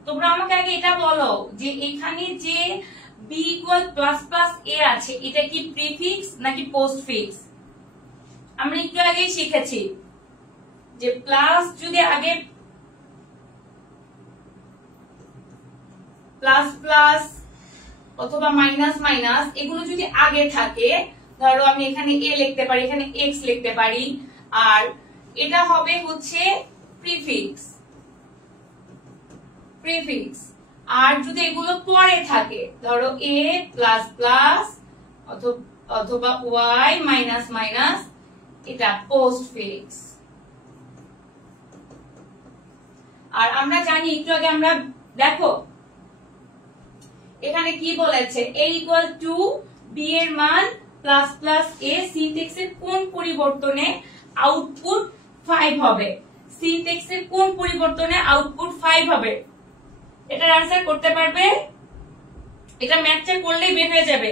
তোমরা আমাকে আগে এটা বলো যে এখানে যে বি ইকুয়াল প্লাস প্লাস এ আছে, এটা কি প্রিফিক্স নাকি পোস্টফিক্স? আমরা একটু আগে শিখেছি যে প্লাস যদি আগে প্লাস প্লাস অথবা মাইনাস মাইনাস এগুলো যদি আগে থাকে, ধরো আমি এখানে এ লিখতে পারি, এখানে এক্স লিখতে পারি, আর এটা হবে হচ্ছে প্রিফিক্স। আর যদি এগুলো পরে থাকে, ধরো এ প্লাস প্লাস অথবা ওয়াই মাইনাস মাইনাস, এটা পোস্টফিক্স। আর আমরা জানি, একটু আগে আমরা দেখো এখানে কি বলেছে, a ইকুয়াল টু বি এর মান প্লাস প্লাস এ, সিনট্যাক্সের কোন পরিবর্তনে আউটপুট 5 হবে? সিনট্যাক্সের কোন পরিবর্তনে আউটপুট 5 হবে? এটার অ্যান্সার করতে পারবে? এটা ম্যাথটা করলেই বের হয়ে যাবে।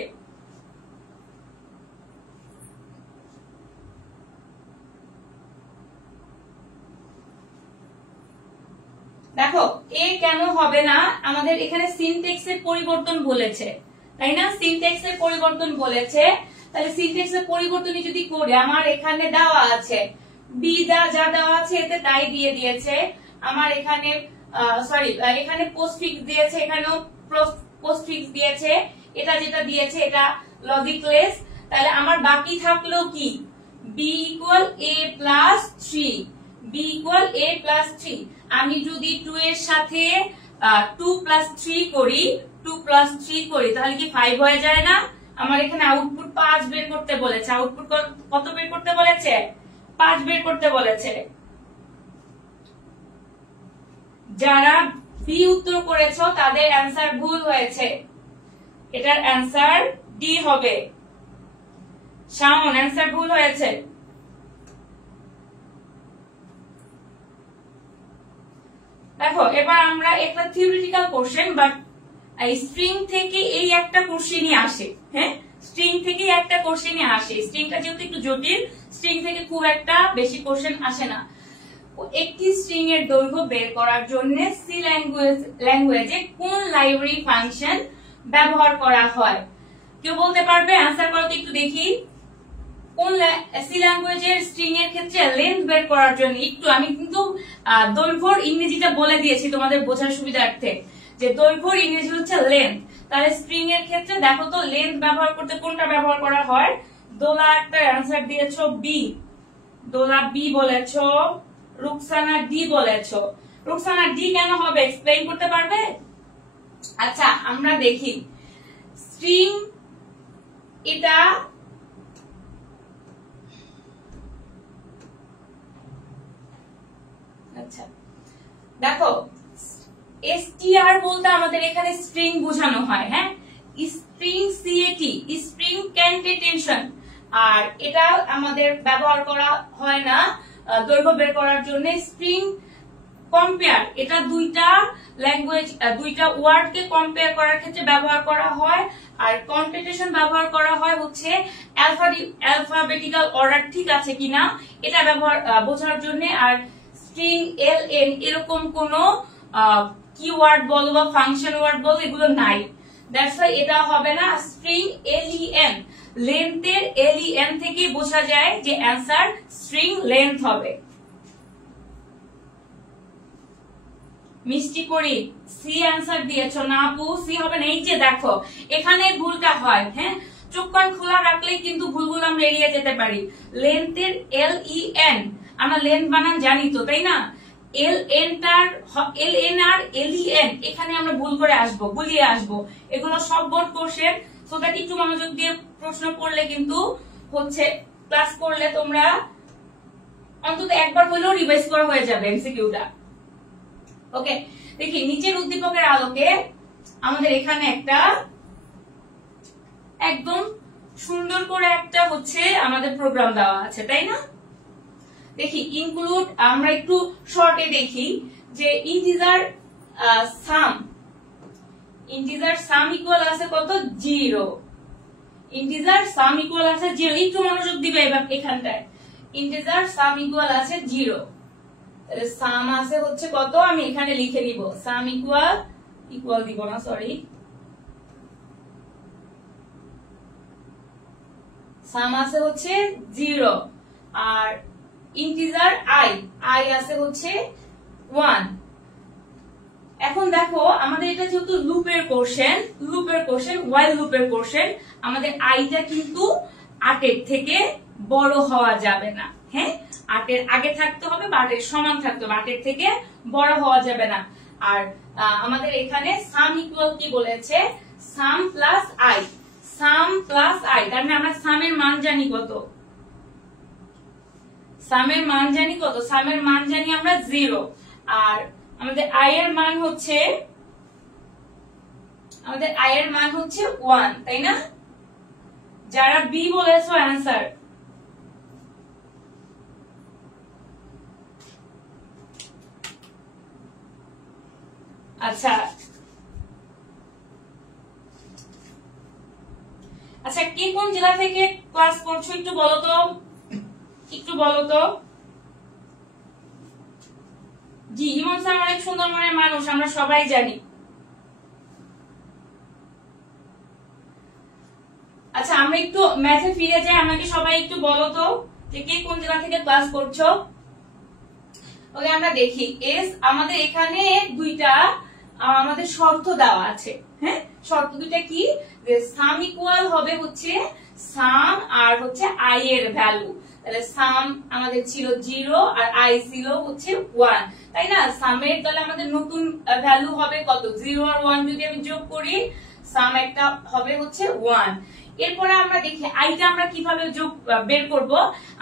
দেখো, এ কেন হবে না? আমাদের এখানে সিনট্যাক্সের পরিবর্তন বলেছে, তাই না? সিনট্যাক্সের পরিবর্তন বলেছে, তাহলে সিনট্যাক্সের পরিবর্তনই যদি করে, আমার এখানে দেওয়া আছে বি যা দেওয়া আছে এতে তাই দিয়ে দিয়েছে, আমার এখানে সরি এখানে পোস্টফিক্স দিয়েছে, এখানেও পোস্টফিক্স দিয়েছে, এটা যেটা দিয়েছে এটা লজিকলেস, তাহলে আমার বাকি থাকলো কি? বি ইকুয়াল এ প্লাস 3, বি ইকুয়াল এ প্লাস 3। আমি যদি 2 এর সাথে 2 প্লাস 3 করি, 2 প্লাস 3 করি, তাহলে কি 5 হয়ে যায় না? আমার এখানে আউটপুট 5 বের করতে বলেছে। আউটপুট কত বের করতে বলেছে? 5 বের করতে বলেছে। যারা বি উত্তর করেছো তাদের অ্যান্সার ভুল হয়েছে। এটার অ্যান্সার ডি হবে। শাওন অ্যান্সার ভুল হয়েছে। দেখো এবার আমরা একটা থিওরিটিক্যাল কোশ্চেন, বাট স্ট্রিং থেকে এই একটা কোশ্চেনই আসে। হ্যাঁ, স্ট্রিং থেকে একটা কোশ্চেনই আসে। স্ট্রিংটা যেহেতু একটু জটিল, স্ট্রিং থেকে খুব একটা বেশি কোশ্চেন আসে না। একটি স্ট্রিং এর দৈর্ঘ্য বের করার জন্য সি ল্যাঙ্গুয়েজে কোন লাইব্রেরি ফাংশন ব্যবহার করা হয়? কেউ বলতে পারবে? অ্যান্সার করো তো একটু দেখি। কোন সি ল্যাঙ্গুয়েজের স্ট্রিং এর ক্ষেত্রে লেন্থ বের করার জন্য, একটু আমি কিন্তু দৈর্ঘ্যর ইংরেজিটা বলে দিয়েছি তোমাদের বোঝার সুবিধার্থে, যে দৈর্ঘ্যর ইংরেজি হচ্ছে লেন্থ। তাহলে স্ট্রিং এর ক্ষেত্রে দেখো তো লেন্থ ব্যবহার করতে কোনটা ব্যবহার করা হয়? দোলা একটা অ্যান্সার দিয়েছো বি, দোলা বি বলেছো, রুকসানা ডি বলেছো। রুকসানা ডি কেন হবে এক্সপ্লেইন করতে পারবে? আচ্ছা আমরা দেখি স্ট্রিং, এটা আচ্ছা দেখো str বলতে আমাদের এখানে স্ট্রিং বোঝানো হয়। হ্যাঁ, স্ট্রিং সিএটি স্ট্রিং ক্যান্টেটেশন, আর এটা আমাদের ব্যবহার করা হয় না দৈর্ঘ্য বের করার জন্য। স্ট্রিং কম্পেয়ার, এটা দুইটা ল্যাঙ্গুয়েজ, দুইটা ওয়ার্ডকে কম্পেয়ার করার ক্ষেত্রে ব্যবহার করা হয়। আর কনটেটেশন ব্যবহার করা হয় হচ্ছে অ্যালফাবেটিক্যাল অর্ডার ঠিক আছে কিনা এটা ব্যবহার বোঝার জন্য। আর স্ট্রিং এলএন এরকম কোন কিওয়ার্ড বলো বা ফাংশন ওয়ার্ড বলো এগুলো নাই, দ্যাটস ওয়াই এটা হবে না। স্ট্রিং এলইএন, লেন্থের এলইএন থেকে বোঝা যায় যে অ্যান্সার স্ট্রিং লেন্থ হবে। মিষ্টি করি সি অ্যান্সার দিয়েছো না আপু? সি হবে না, এই যে দেখো এখানে ভুলটা হয়। হ্যাঁ, চোখ কান খোলা রাখলেই কিন্তু ভুলগুলো আমরা এড়িয়ে যেতে পারি। লেন্থের এলইএন, আমরা লেন্থ বানান জানি তো, তাই না? এলএন আর এলইএন এখানে আমরা ভুল করে আসবো, গুলিয়ে আসবো। এগুলো সব বোর্ড কোশ্চেন, সো দ্যাট একটু মনোযোগ দিয়ে প্রশ্ন করলে কিন্তু হচ্ছে, ক্লাস করলে তোমরা অন্তত একবার হলেও রিভাইজ করা হয়ে যাবে এমসিকিউটা। ওকে, দেখি নিচের উদ্দীপকের আলোকে আমাদের এখানে একটা একদম সুন্দর করে একটা হচ্ছে আমাদের প্রোগ্রাম দেওয়া আছে, তাই না? দেখি ইনক্লুড, আমরা একটু শর্টে দেখি যে ইন্টিজার সাম ইকুয়াল আছে কত? 0। ইন্টিজার সাম ইকুয়াল আছে 0, একটু মনোযোগ দিবে এখানটায়। ইন্টিজার সাম ইকুয়াল আছে 0, তাহলে সাম আছে হচ্ছে কত? আমি এখানে লিখে নিব সাম ইকুয়াল দিব না, সরি, সাম আছে হচ্ছে 0, আর ইন্টিজার আই আছে হচ্ছে 1। এখন দেখো আমাদের এটা যেহেতু লুপের কোশ্চেন ওয়াইল লুপের কোশ্চেন, আমাদের আইটা কিন্তু 8 থেকে বড় হওয়া যাবে না। হ্যাঁ, 8 আগে থাকতে হবে বা 8 সমান থাকতে হবে, 8 থেকে বড় হওয়া যাবে না। আর আমাদের এখানে সাম ইকুয়াল কি বলেছে? সাম প্লাস আই, তার মানে আমরা সামের মান জানি কত? সামের মান জানি আমরা 0, আর আমাদের আই এর মান হচ্ছে 1, তাই না? যারা বি বলেছো অ্যান্সার। আচ্ছা কে কোন জেলা থেকে ক্লাস করছো একটু বলো তো। জি, ইমন স্যার অনেক সুন্দর মনের মানুষ, আমরা সবাই জানি। আচ্ছা আমরা একটু ম্যাথে ফিরে যাই, আমাকে সবাই একটু বলো তো যে কে কোন জেলা থেকে ক্লাস করছো। ওকে, আমরা দেখি আমাদের এখানে দুইটা আমাদের শর্ত দেওয়া আছে। হ্যাঁ, শর্ত দুইটা কি? যে সাম ইকুয়াল হবে হচ্ছে সাম আর হচ্ছে আই এর ভ্যালু। তাহলে সাম আমাদের ছিল 0 আর আই ছিল হচ্ছে 1, তাই না? সামের তাহলে আমাদের নতুন ভ্যালু হবে কত? 0 আর 1 যদি আমি যোগ করি সাম একটা হবে হচ্ছে 1। এরপরে আমরা দেখি আইটা আমরা কিভাবে বের করব।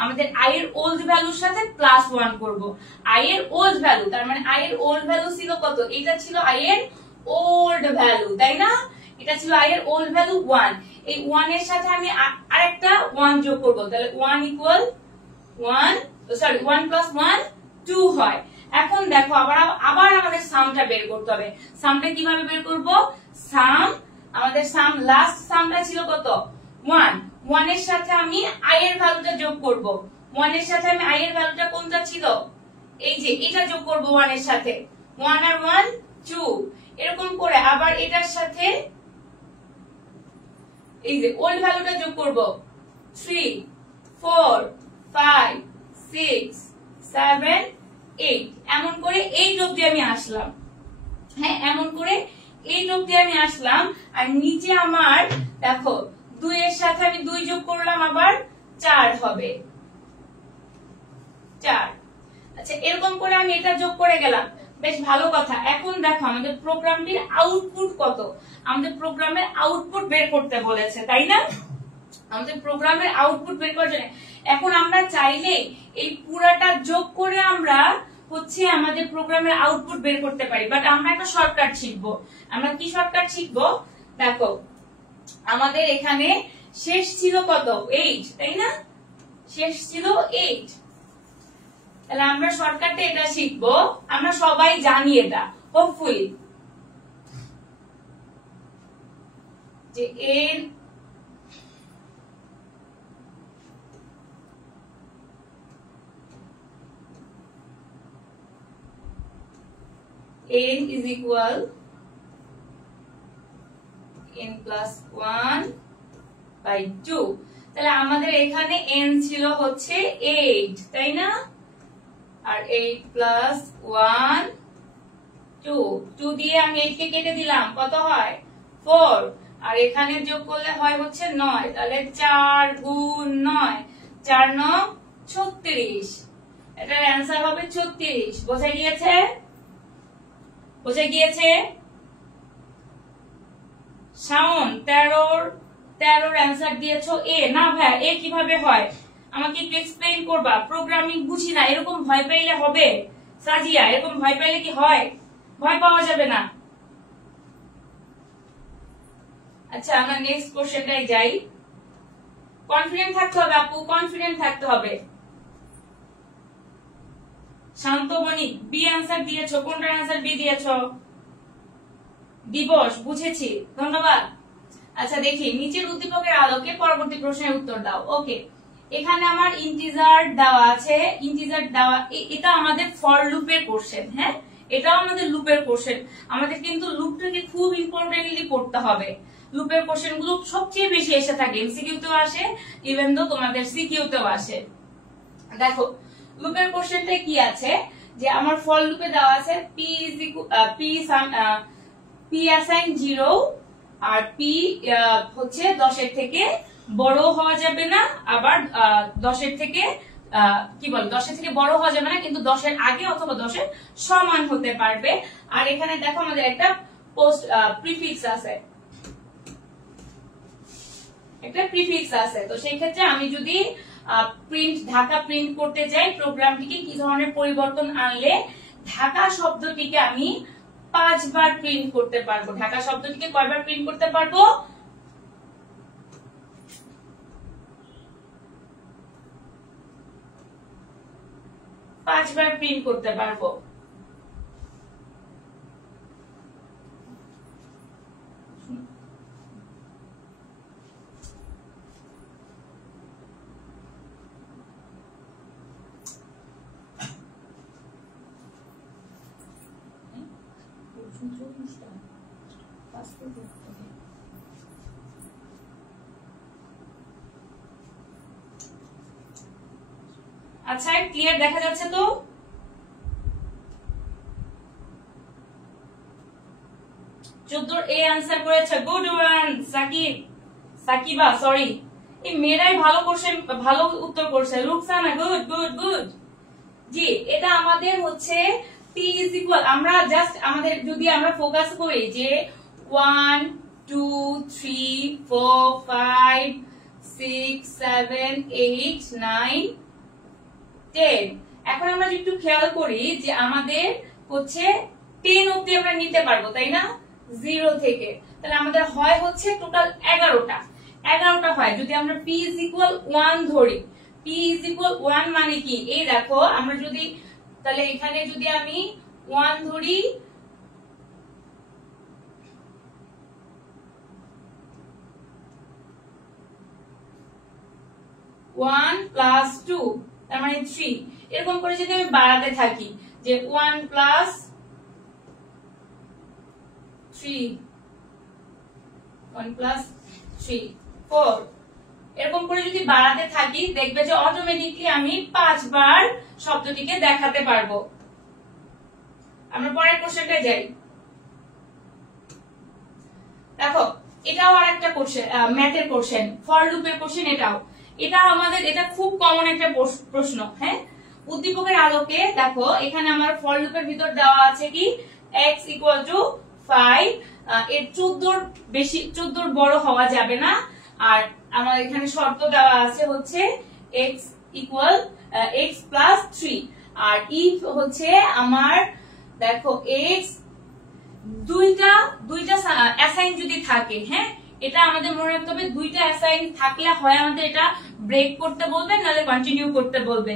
আমাদের আই এর ওল্ড ভ্যালুর সাথে +1 করব। আই এর ওল্ড ভ্যালু, তার মানে আই এর ওল্ড ভ্যালু ছিল কত? এটা ছিল আই এর ওল্ড ভ্যালু, তাই না? এটা ছিল i এর ওল্ড ভ্যালু 1, এই 1 এর সাথে আমি আরেকটা 1 যোগ করব, তাহলে 1 ইকুয়াল 1 প্লাস 1 2 হয়। এখন দেখো আবার আমাদের সামটা বের করতে হবে। সামটা কিভাবে বের করব? আমাদের লাস্ট সামটা ছিল কত? 1 এর সাথে আমি i এর ভ্যালুটা যোগ করব। 1 এর সাথে আমি i এর ভ্যালুটা কোনটা ছিল? এই যে এটা যোগ করব 1 এর সাথে, 1 আর 1 2, এরকম করে আবার এটার সাথে এই যে ওল্ড ভ্যালুটা যোগ করব 3 4 5 6 7 8, এমন করে 8 অবধি আমি আসলাম। হ্যাঁ, এমন করে 8 অবধি আমি আসলাম। আর নিচে আমার দেখো 2 এর সাথে আমি 2 যোগ করলাম, আবার 4 হবে 4। আচ্ছা, এরকম করে আমি এটা যোগ করে গেলাম, বেশ ভালো কথা। এখন দেখো আমাদের প্রোগ্রামটির আউটপুট কত। আমাদের প্রোগ্রামের আউটপুট বের করতে বলেছে, তাই না? আমাদের প্রোগ্রামের আউটপুট বের করার জন্য এখন আমরা চাইলে এই পুরাটা যোগ করে আমরা আমাদের প্রোগ্রামের আউটপুট বের করতে পারি, বাট আমরা একটা শর্টকাট শিখবো। আমরা কি শর্টকাট শিখবো? দেখো আমাদের এখানে শেষ ছিল কত? 8, তাই না? শেষ ছিল 8, তাহলে আমরা শর্টকাটে এটা শিখবো। আমরা সবাই জানি এটা, হোপফুলি, যে n is equal n plus 1 by 2, তাহলে আমাদের এখানে n ছিল হচ্ছে 8, তাই না? আর 8 plus 1 2 দিয়ে আমি 8 কে কেটে দিলাম, কত হয়? 4, আর এখানে যোগ করলে হয় হচ্ছে 9, তাহলে 4 গুণ 9, 4 9 36, এটার অ্যান্সার হবে 36। বোঝা গিয়েছে? শাওন 13 অ্যান্সার দিয়েছো এ। না ভাই, এ কিভাবে হয় আমাকে একটু এক্সপ্লেইন করবা? প্রোগ্রামিং বুঝি না, এরকম ভয় পাইলে হবে? সাজিয়া, এরকম ভয় পাইলে কি হয়? ভয় পাওয়া যাবে না। আচ্ছা, আমরা নেক্সট কোশ্চেনটাই যাই। কনফিডেন্ট থাকতে হবে আপু, কনফিডেন্ট থাকতে হবে। শান্তমণি বি অ্যান্সার দিয়েছো, কোনটার অ্যান্সার বি দিয়েছো? দিবস, বুঝেছি, ধন্যবাদ। আচ্ছা দেখি, নিচের উদ্দীপকের আলোকে পরবর্তী প্রশ্নের উত্তর দাও। ওকে, এখানে আমার ইন্টিজার দেওয়া আছে, এটা আমাদের ফর লুপের কোশ্চেন। হ্যাঁ, এটাও আমাদের লুপের কোশ্চেন। আমাদের কিন্তু লুপটাকে খুব ইম্পর্টেন্টলি পড়তে হবে। লুপের কোশ্চেন গুলো সবচেয়ে বেশি এসে থাকে, এমসিকিউ তেও আসে, ইভেন তো তোমাদের সিকিউ তেও আসে। দেখো লুপের কোশ্চেনটা কি আছে, যে আমার ফর লুপে দেওয়া আছে p অ্যাসাইন 0 আর p হচ্ছে 10 এর থেকে বড় হওয়া যাবে না, আবার 10 এর থেকে কি বল 10 এর থেকে বড় হওয়া যাবে না, কিন্তু 10 এর আগে অথবা 10 এর সমান হতে পারবে। আর এখানে দেখো আমাদের একটা প্রিফিক্স আছে, তো সেই ক্ষেত্রে আমি যদি ঢাকা প্রিন্ট করতে যাই, প্রোগ্রামটিকে কি ধরনের পরিবর্তন আনলে ঢাকা শব্দটিকে আমি 5 বার প্রিন্ট করতে পারবো। ঢাকা শব্দটিকে কয়বার প্রিন্ট করতে পারবো? 5 বার প্রিন্ট করতে পারবো। আচ্ছা, ক্লিয়ার দেখা যাচ্ছে তো? 14 এ आंसर করেছে, গুড ওয়ান। সাকিবা, সরি, এই মেয়েরাই ভালো কোশ্চেন, ভালো উত্তর করছে। Ruksana, good good good. জি, এটা আমাদের হচ্ছে p ইজ ইকুয়াল, আমরা জাস্ট আমাদের যদি আমরা ফোকাস করি যে 1 2 3 4 5 6 7 8 9 10, এখন আমরা একটু খেয়াল করি যে আমাদের হচ্ছে 10 অবধি আমরা নিতে পারবো, তাই না? 0 থেকে, তাহলে আমাদের হয় হচ্ছে টোটাল 11টা হয়। যদি আমরা p is equal 1 ধরি, p is equal 1 মানে কি, এই দেখো আমরা যদি তাহলে এখানে যদি আমি 1 ধরি, ওয়ান প্লাস টু তার মানে 3, এরকম করে যদি আমি বাড়াতে থাকি যে 1 প্লাস 3 1 প্লাস 3 4, এরকম করে যদি বাড়াতে থাকি দেখবে যে অটোমেটিকলি আমি 5 বার শব্দটিকে দেখাতে পারবো। আমরা পরের কোশ্চেনটায় যাই। দেখো এটাও আরেকটা কোশ্চেন, ম্যাথের কোশ্চেন, ফর লুপের কোশ্চেন। এটা আমাদের এটা খুব কমন একটা প্রশ্ন। হ্যাঁ, উদ্দীপকের আলোকে দেখো এখানে আমার ফর লুপের ভিতর দেওয়া আছে কি x ইকুয়াল টু 5, এর 14 বেশি 14 বড় হওয়া যাবে না। আর আমার এখানে শর্ত দেওয়া আছে হচ্ছে x ইকুয়াল x প্লাস 3, আর ইফ হচ্ছে আমার দেখো x দুইটা অ্যাসাইন যদি থাকে, হ্যাঁ এটা আমাদের মনে রাখতে হবে, দুইটা অ্যাসাইন থাকলে হয় আমাদের এটা ব্রেক করতে বলবে নাহলে কন্টিনিউ করতে বলবে।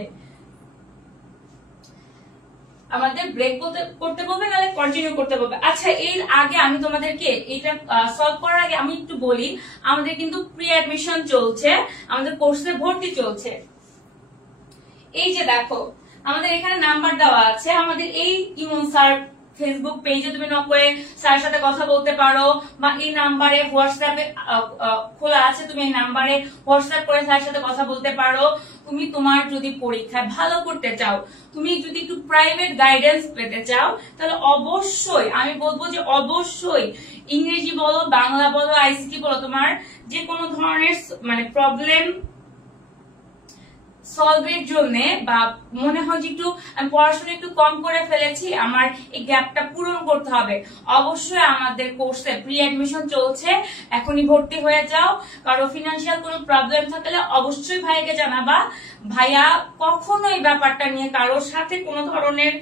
আমাদের ব্রেক করতে বলবে নাহলে কন্টিনিউ করতে বলবে। আচ্ছা, এর আগে আমি তোমাদেরকে এটা সলভ করার আগে আমি একটু বলি, আমাদের কিন্তু প্রি অ্যাডমিশন চলছে, আমাদের কোর্সে ভর্তি চলছে। এই যে দেখো আমাদের এখানে নাম্বার দেওয়া আছে, আমাদের এই ইমন স্যার ফেসবুক পেজে তুমি নক করে স্যারের সাথে কথা বলতে পারো, বা এই নাম্বারে হোয়াটসঅ্যাপে খোলা আছে, তুমি এই নাম্বারে হোয়াটসঅ্যাপ করে স্যারের সাথে কথা বলতে পারো। তুমি তোমার যদি পরীক্ষায় ভালো করতে চাও, তুমি যদি একটু প্রাইভেট গাইডেন্স পেতে চাও, তাহলে অবশ্যই আমি বলবো যে অবশ্যই ইংরেজি বলো, বাংলা বলো, আইসিটি বলো, তোমার যে কোনো ধরনের মানে প্রবলেম সলভের জন্য, বা মনে হয় যে একটু আমি পড়াশোনা একটু কম করে ফেলেছি, আমার এই গ্যাপটা পূরণ করতে হবে, অবশ্যই আমাদের কোর্সে প্রি অ্যাডমিশন চলছে, এখনই ভর্তি হয়ে যাও। কারো ফিনান্সিয়াল কোনো প্রবলেম থাকলে অবশ্যই ভাইকে জানাবা। ভাইয়া কখনো এই ব্যাপারটা নিয়ে কারোর সাথে কোনো ধরনের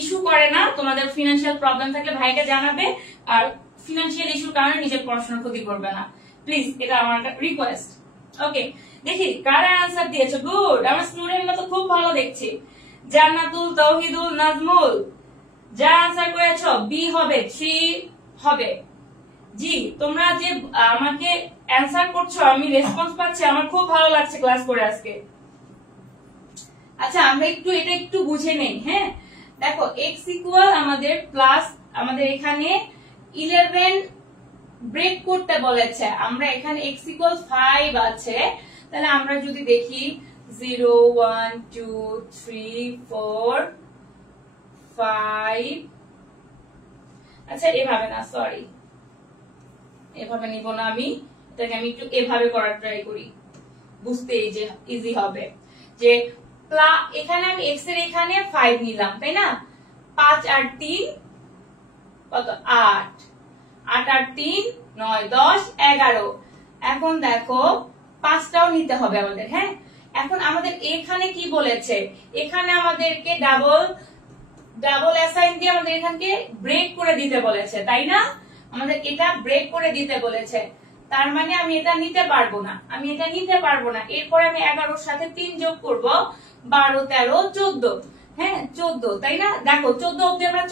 ইস্যু করে না। তোমাদের ফিনান্সিয়াল প্রবলেম থাকলে ভাইকে জানাবে, আর ফিনান্সিয়াল ইস্যুর কারণে নিজের পড়াশোনার ক্ষতি করবে না, প্লিজ, এটা আমার একটা রিকোয়েস্ট। ওকে, দেখি কারা আনসার দিয়েছো। গুড, আমার স্টুডেন্ট তো খুব ভালো দেখছি। জান্নাতুল, তাওহিদুল, নাজমুল, যা আনসার করেছো বি হবে, 3 হবে। জি, তোমরা যে আমাকে অ্যানসার করছো, আমি রেসপন্স পাচ্ছি, আমার খুব ভালো লাগছে ক্লাস করে আজকে। আচ্ছা, আমরা এটা একটু বুঝে নেই। হ্যাঁ, দেখো x ইকুয়াল আমাদের প্লাস, আমাদের এখানে 11 ব্রেক করতে বলেছে, আমরা এখানে x ইকুয়াল 5 আছে, তাহলে আমরা যদি দেখি 0 1 2 3 4 5, আচ্ছা এভাবে না, সরি এভাবে নিব না, আমি এটাকে আমি একটু এভাবে করার ট্রাই করি, বুঝতে ইজি হবে। যে এখানে আমি x এর এখানে 5 নিলাম, তাই না, 5 আর 3 কত, 8 8 আর 3 9 10 11। এখন দেখো 5টাও নিতে হবে আমাদের। হ্যাঁ, এখন আমাদের এখানে কি বলেছে, এখানে আমাদেরকে ডাবল অ্যাসাইন দিয়ে আমাদের এখানকে ব্রেক করে দিতে বলেছে, তাই না, আমাদের এটা ব্রেক করে দিতে বলেছে। তার মানে আমি এটা নিতে পারবো না, এরপরে আমি 11 এর সাথে 3 যোগ করব, 12 13 14। হ্যাঁ 14, তাই না, দেখো 14 অবধি আমরা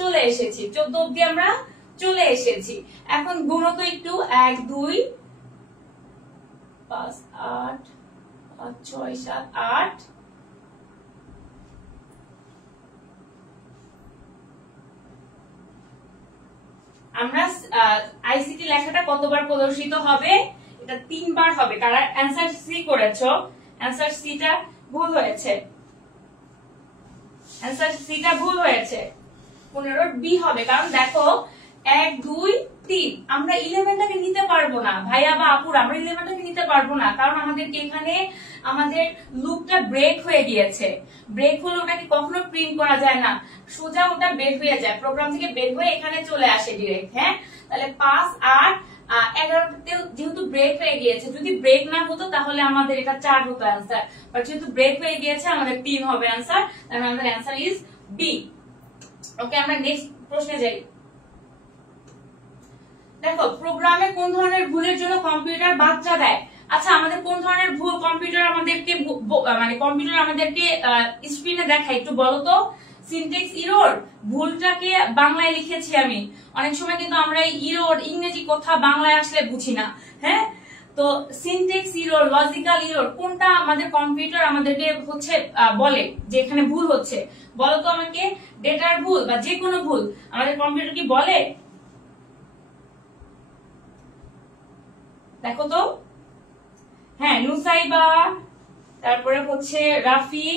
চলে এসেছি। এখন গুণত একটু 1 2 5 8 6 7 8, আমরা আইসিটি লেখাটা কতবার প্রদর্শিত হবে, এটা 3 বার হবে। কারা অ্যানসার সি করেছো, অ্যানসার সিটা ভুল হয়েছে, 15 বি হবে। কারণ দেখো 1 2 3, আমরা 11টাকে নিতে পারবো না ভাইয়া বা আপুর, আমরা 11টাকে নিতে পারবো না, কারণ আমাদেরকে এখানে আমাদের লুপটা ব্রেক হয়ে গিয়েছে। ব্রেক হলে ওটাকে কখনো প্রিন্ট করা যায় না, সোজা ওটা বের হয়ে যায়, প্রোগ্রাম থেকে বের হয়ে এখানে চলে আসে ডিরেক্ট। হ্যাঁ, তাহলে 5 8 11তে যেহেতু ব্রেক হয়ে গিয়েছে, যদি ব্রেক না হতো তাহলে আমাদের এটা 4 হতো অ্যান্সার, বাট যেহেতু ব্রেক হয়ে গিয়েছে আমাদের 3 হবে অ্যান্সার, তাহলে আমাদের অ্যান্সার ইজ বি। ওকে, আমরা নেক্সট প্রশ্নে যাই। দেখো প্রোগ্রামে কোন ধরনের ভুলের জন্য কম্পিউটার বার্তা দেয়। আচ্ছা আমাদের কোন ধরনের ভুল কম্পিউটার আমাদেরকে মানে কম্পিউটার আমাদেরকে স্ক্রিনে দেখায় একটু বলো তো। সিনট্যাক্স এরর, ভুলটাকে বাংলায় লিখেছি আমি। অনেক সময় কিন্তু আমরা এই এরর ইংরেজি কথা বাংলায় আসলে বুঝি না। হ্যাঁ, তো সিনট্যাক্স এরর, লজিক্যাল এরর কোনটা আমাদের কম্পিউটার আমাদেরকে হচ্ছে বলে যে এখানে ভুল হচ্ছে। বলো তো আমাকে, ডেটার ভুল বা যে কোনো ভুল আমাদের কম্পিউটার কি বলে? দেখো তো। হ্যাঁ, নুসাইবা, তারপরে হচ্ছে রাফি,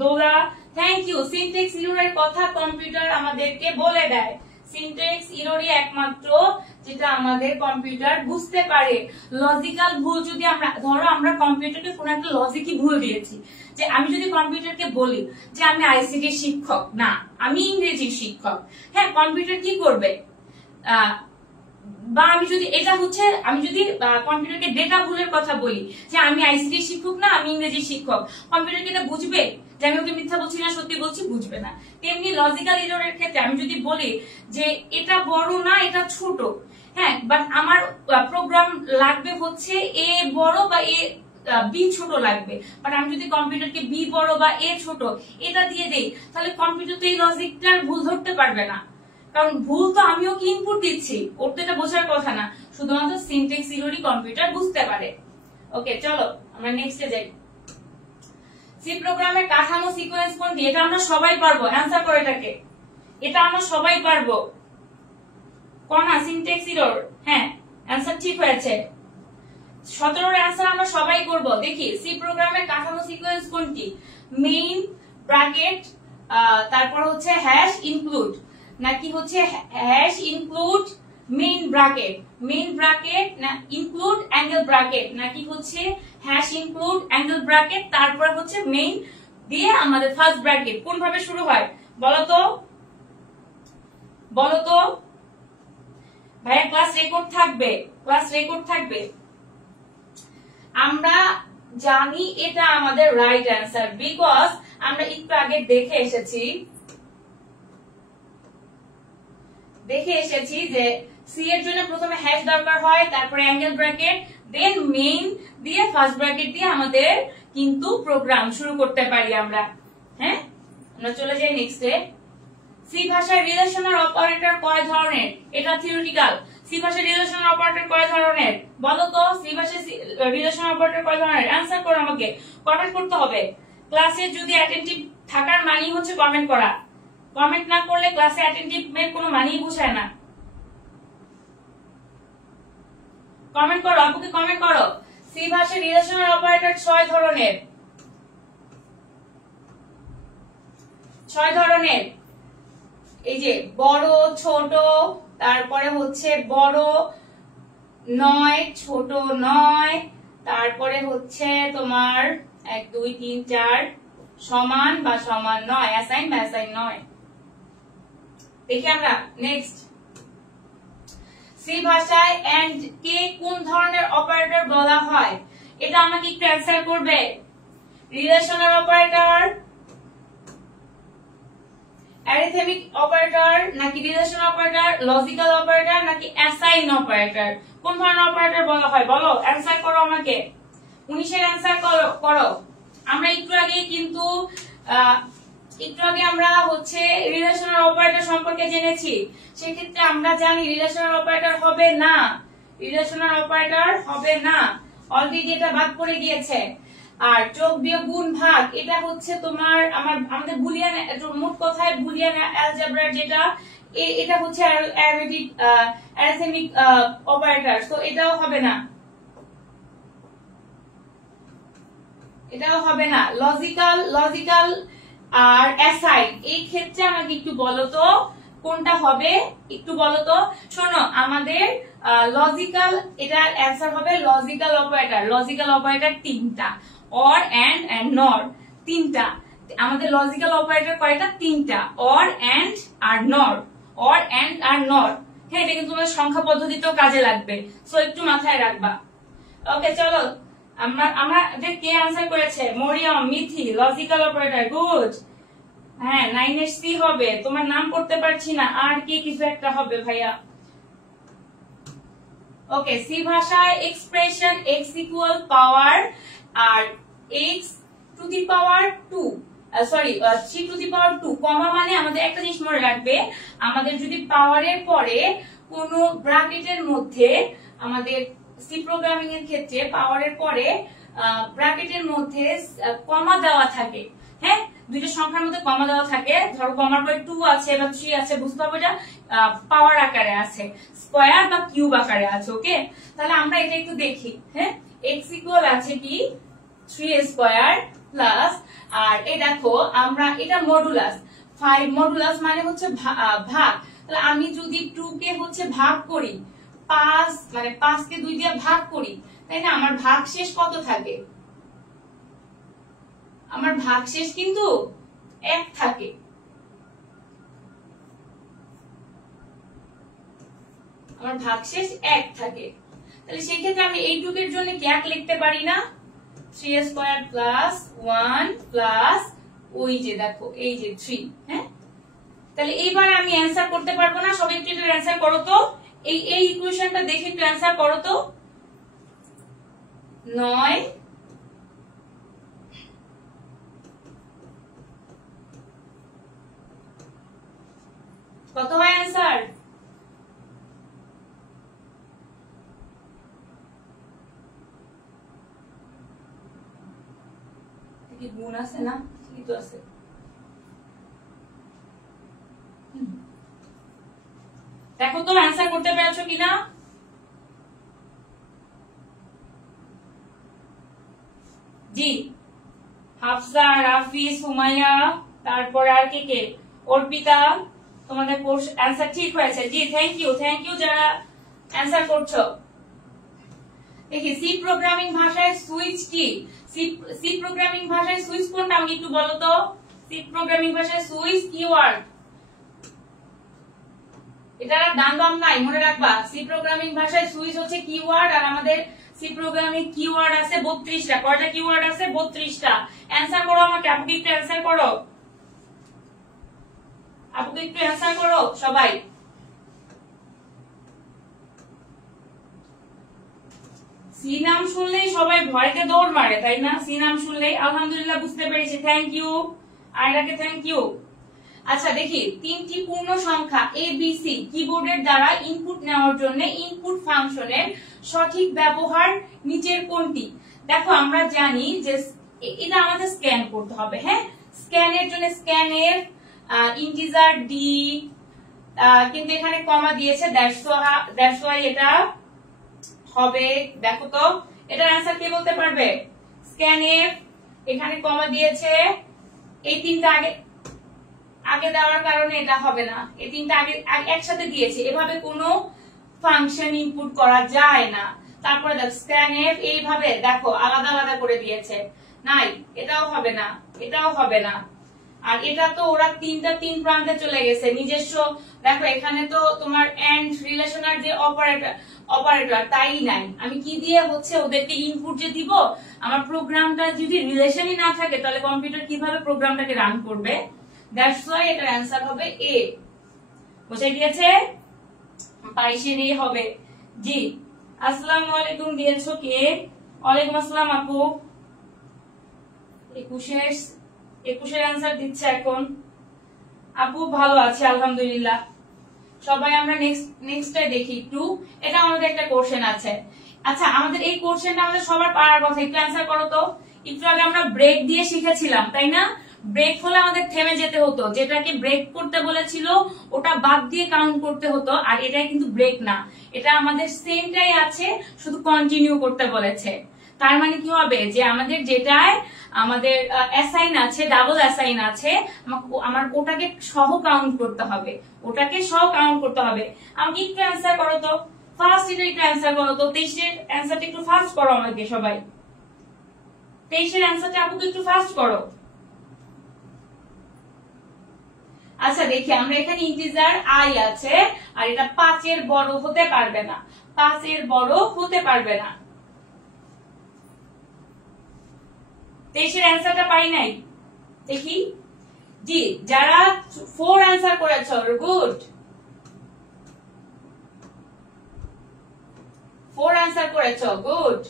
দোলা, থ্যাংক ইউ। সিনট্যাক্স এররের কথা কম্পিউটার আমাদেরকে বলে দেয়। সিনট্যাক্স এররই একমাত্র যেটা আমাদের কম্পিউটার বুঝতে পারে। লজিক্যাল ভুল যদি আমরা ধরো আমরা কম্পিউটারকে কোন একটা লজিকই ভুল দিয়েছি, যে আমি যদি কম্পিউটারকে বলি যে আমি আইসিটি শিক্ষক না, আমি ইংরেজি শিক্ষক, হ্যাঁ কম্পিউটার কি করবে? বা আমি যদি এটা হচ্ছে আমি যদি কম্পিউটারকে ডেটা ভুলের কথা বলি যে আমি আইসিটি শিক্ষক না, আমি ইংরেজি শিক্ষক, কম্পিউটার কি এটা বুঝবে যে আমি ওকে মিথ্যা বলছি না সত্যি বলছি? বুঝবে না। তেমনি লজিক্যাল এররের ক্ষেত্রে আমি যদি বলি যে এটা বড় না এটা ছোট, হ্যাঁ বাট আমার প্রোগ্রাম লাগবে হচ্ছে এ বড় বা এ বি ছোট লাগবে, বাট আমি যদি কম্পিউটারকে বি বড় বা এ ছোট এটা দিয়ে দেই, তাহলে কম্পিউটার তো এই লজিকটার ভুল ধরতে পারবে না, কারণ ভুল তো আমিও কি ইনপুট দিচ্ছি, ওর তো এটা বোঝার কথা না। শুধুমাত্র সিনট্যাক্স এররই কম্পিউটার বুঝতে পারে। ওকে চলো আমরা নেক্সটে যাই। সি প্রোগ্রামের কাঠামো সিকোয়েন্স কোনটি? এটা আমরা সবাই পারবো, অ্যানসার করে এটাকে, এটা আমরা সবাই পারবো। কোনা সিনট্যাক্স এরর, হ্যাঁ অ্যানসার ঠিক হয়েছে। 17 এর অ্যানসার আমরা সবাই করব। দেখি সি প্রোগ্রামের কাঠামো সিকোয়েন্স কোনটি? মেইন ব্র্যাকেট, তারপর হচ্ছে হ্যাশ ইনক্লুড, নাকি হচ্ছে hash include main bracket, main bracket না ইনক্লুড অ্যাঙ্গেল ব্র্যাকেট, নাকি হচ্ছে হ্যাশ ইনক্লুড অ্যাঙ্গেল ব্র্যাকেট তারপর হচ্ছে মেইন দিয়ে আমাদের ফার্স্ট ব্র্যাকেট? কোন ভাবে শুরু হয় বলো তো, বলো তো ভাইয়া। ক্লাস রেকর্ড থাকবে, ক্লাস রেকর্ড থাকবে। আমরা জানি এটা আমাদের রাইট অ্যান্সার, বিকজ আমরা একটু আগে দেখে এসেছি যে সি এর জন্য প্রথমে হ্যাশ দরকার হয়, তারপরে অ্যাঙ্গেল ব্র্যাকেট, দেন মেইন দিয়ে ফার্স্ট ব্র্যাকেট দিয়ে আমাদের কিন্তু প্রোগ্রাম শুরু করতে পারি আমরা। হ্যাঁ, আমরা চলে যাই নেক্সটে। সি ভাষায় রিলেশনাল অপারেটর কয় ধরনের? এটা থিওরিটিক্যাল। সি ভাষায় রিলেশনাল অপারেটর কয় ধরনের বলো তো? সি ভাষায় রিলেশনাল অপারেটর কয় ধরনের? অ্যানসার করো, আমাকে কমেন্ট করতে হবে। ক্লাসে যদি অ্যাটেনটিভ থাকার মানেই হচ্ছে কমেন্ট করা, কমেন্ট না করলে ক্লাসে অ্যাটেনটিভ এর কোনো মানেই বোঝায় না। কমেন্ট করো, আপুকে কমেন্ট করো। সি ভাষায় রিলেশনাল অপারেটর 6 ধরনের, 6 ধরনের। এই যে বড়, ছোট, তারপরে হচ্ছে বড় নয়, ছোট নয়, তারপরে হচ্ছে তোমার 1 2 3 4 সমান বা সমান নয়, অ্যাসাইন বা অ্যাসাইন নয়। দেখি আমরা নেক্সট। সি ভাষায় এন্ড কে কোন ধরনের অপারেটর বলা হয়? এটা আমাকে একটু অ্যানসার করবে। রিলেশনাল অপারেটর, অ্যারিথমেটিক অপারেটর, নাকি রিলেশনাল অপারেটর, লজিক্যাল অপারেটর, নাকি অ্যাসাইন অপারেটর? কোন ধরনের অপারেটর বলা হয় বলো, অ্যানসার করো আমাকে। 19 এর অ্যানসার করো। আমরা একটু আগে আমরা হচ্ছে রিলেশনাল অপারেটর সম্পর্কে জেনেছি, সেক্ষেত্রে আমরা জানি রিলেশনাল অপারেটর হবে না, রিলেশনাল অপারেটর হবে না, অলরেডি এটা বাদ পড়ে গিয়েছে। আর যোগ বিয়োগ গুণ ভাগ এটা হচ্ছে তোমার আমাদের বুলিয়ান, মোট কথায় বুলিয়ান অ্যালজেব্রা যেটা, এটা হচ্ছে অ্যারিথমেটিক অপারেটর, তো এটাও হবে না, এটাও হবে না। লজিক্যাল আর অ্যাসাইন, এই ক্ষেত্রে আমাকে একটু বলো তো কোনটা হবে, একটু বলো তো। শোনো, আমাদের লজিক্যাল, এটার অ্যান্সার হবে লজিক্যাল অপারেটর। লজিক্যাল অপারেটর 3টা, অর, এন্ড, নর, 3টা। আমাদের লজিক্যাল অপারেটর কয়টা? 3টা, অর, এন্ড আর নর, অর, এন্ড আর নর। হ্যাঁ, এটা কিন্তু তোমাদের সংখ্যা পদ্ধতিতেও কাজে লাগবে, সো একটু মাথায় রাখবা। ওকে চলো, আমাদের কে আনসার করেছে? Mariam, Mithi, logical operator, good. হ্যাঁ, 9 এর সি হবে, তোমার নাম করতে পারছি না, আর কি কিছু একটা হবে ভাইয়া। ওকে, সি ভাষায় এক্সপ্রেশন x ইকুয়াল পাওয়ার আর x to the power 2, sorry 3 to the power 2, comma মানে আমাদের একটা জিনিস মনে রাখবে, আমাদের যদি পাওয়ারের পরে কোনো ব্র্যাকেটের মধ্যে, আমাদের সি প্রোগ্রামিং এর ক্ষেত্রে পাওয়ারের পরে ব্র্যাকেটের মধ্যে কমা দেওয়া থাকে, হ্যাঁ, দুইটা সংখ্যার মধ্যে কমা দেওয়া থাকে, ধরো কমার পরে 2 আছে বা 3 আছে, বুঝতে হবে এটা পাওয়ার আকারে আছে, স্কয়ার বা কিউব আকারে আছে। ওকে, তাহলে আমরা এটা একটু দেখি। হ্যাঁ, x ইকুয়াল আছে কি 3 স্কয়ার প্লাস, আর এই দেখো আমরা এটা মডুলাস, 5 মডুলাস মানে হচ্ছে ভাগ, তাহলে আমি যদি 2 কে হচ্ছে ভাগ করি 5, মানে 5 কে 2 দিয়ে ভাগ করি, তাই না, আমার ভাগশেষ কত থাকে? আমার ভাগশেষ কিন্তু 1 থাকে। আমার ভাগশেষ 1 থাকে, তাহলে সেই ক্ষেত্রে আমি এইটুকের জন্য কি 1 লিখতে পারি না? 3 স্কয়ার প্লাস 1 প্লাস ওই যে দেখো এই যে 3। হ্যাঁ, তাহলে এইবার আমি অ্যান্সার করতে পারবো না? সবাই একটু এটার অ্যান্সার করো তো, এই ইকুয়েশনটা দেখে একটু অ্যান্সার করো তো। 9 কত হয় অ্যান্সার? কি গুণ আছে না? ঠিকই তো আছে। দেখো তো অ্যান্সার করতে পেরেছো কিনা। জি, হাফসা, রাফি, সুমাইয়া, তারপর আর কে কে, অর্পিতা, তোমাদের কোর্স অ্যান্সার ঠিক হয়েছে। জি, থ্যাংক ইউ যারা অ্যান্সার করছো। দেখি সি প্রোগ্রামিং ভাষায় সুইচ কি? সি প্রোগ্রামিং ভাষায় সুইচ কোনটা আমাকে একটু বলো তো। সি প্রোগ্রামিং ভাষায় সুইচ কিওয়ার্ড, এটা ডান বাম নাই, মনে রাখবা। সি প্রোগ্রামিং ভাষায় সুইচ হচ্ছে কিওয়ার্ড, আর আমাদের সি প্রোগ্রামিং কিওয়ার্ড আছে 32টা। কয়টা কিওয়ার্ড আছে? 32টা। অ্যান্সার করো আমাকে, আপুকে একটু অ্যান্সার করো, আপুকে একটু অ্যান্সার করো সবাই। সি নাম শুনলেই সবাই ভয়তে দৌড় মারে, তাই না? সি নাম শুনলেই। আলহামদুলিল্লাহ, বুঝতে পেরেছি, থ্যাংক ইউ। আয়রাকে থ্যাংক ইউ। আচ্ছা দেখি, 3টি পূর্ণ সংখ্যা ABC কিবোর্ডের দ্বারা ইনপুট নেওয়ার জন্য ইনপুট ফাংশনের সঠিক ব্যবহার নিচের কোনটি? দেখো আমরা জানি যে এটা আমাদের স্ক্যান করতে হবে। হ্যাঁ, স্ক্যানের জন্য স্ক্যানের ইন্টিজার ডি, কিন্তু এখানে কমা দিয়েছে, দ্যাটস ওয়াই এটা হবে। দেখো তো এটার অ্যান্সার কে বলতে পারবে? স্ক্যানএফ, এখানে কমা দিয়েছে, এই তিনটা আগে দেওয়ার কারণে এটা হবে না, এই তিনটা আগে একসাথে দিয়েছে, এভাবে কোনো ফাংশন ইনপুট করা যায় না। তারপরে দেখো স্ক্যানএফ এইভাবে দেখো আলাদা আলাদা করে দিয়েছে, নাই, এটাও হবে না, এটাও হবে না। আর এটা তো ওরা তিন প্রান্তে চলে গেছে নিজস্ব। দেখো এখানে তো তোমার এন্ড রিলেশনাল যে অপারেটর তাই নাই, আমি কি দিয়ে হচ্ছে ওদেরকে ইনপুট যে দিব, আমার প্রোগ্রামটা যদি রিলেশনই না থাকে তাহলে কম্পিউটার কিভাবে প্রোগ্রামটাকে রান করবে? দ্যাটস ওয়াই এটার অ্যান্সার হবে এ। বুঝে গিয়েছে? পারিসের এ হবে। জি, আসসালামু আলাইকুম দিয়েছো কে? ওয়ালাইকুম আসসালাম আপু। 21-এর অ্যান্সার দিচ্ছে এখন আপু। ভালো আছে আলহামদুলিল্লাহ। সবাই আমরা নেক্সটটাই দেখি একটু। এটা আমাদের একটা কোশ্চেন আছে। আচ্ছা, আমাদের এই কোশ্চেনটা আমাদের সবার পারার কথা, একটু অ্যান্সার করো তো। একটু আগে আমরা ব্রেক দিয়ে শিখেছিলাম, তাই না? ব্রেক হলে আমাদের থেমে যেতে হতো, যেটাকে ব্রেক করতে বলেছিল ওটা বাদ দিয়ে কাউন্ট করতে হতো, আর এটা কিন্তু ব্রেক না, এটা আমাদের সেমটাই আছে, শুধু কন্টিনিউ করতে বলেছে। তার মানে কি হবে যে আমাদের যেটায় আমাদের অ্যাসাইন আছে, ডাবল অ্যাসাইন আছে, আমার ওটাকে সহ কাউন্ট করতে হবে, ওটাকে সহ কাউন্ট করতে হবে। আমাকে একটু অ্যান্সার করো তো, ফার্স্ট এটা একটু অ্যান্সার করো তো। 23-এর অ্যান্সারটা একটু ফাস্ট করো আমাকে সবাই। 23-এর অ্যান্সারটা আপুকে একটু ফাস্ট করো। আচ্ছা দেখি, আমরা এখানে ইন্টিজার আই আছে, আর এটা 5-এর বড় হতে পারবে না, 5-এর বড় হতে পারবে না। 23-এর অ্যান্সারটা পাই নাই, দেখি। জি, যারা 4 অ্যান্সার করেছো, গুড। 4 অ্যান্সার করেছো, গুড।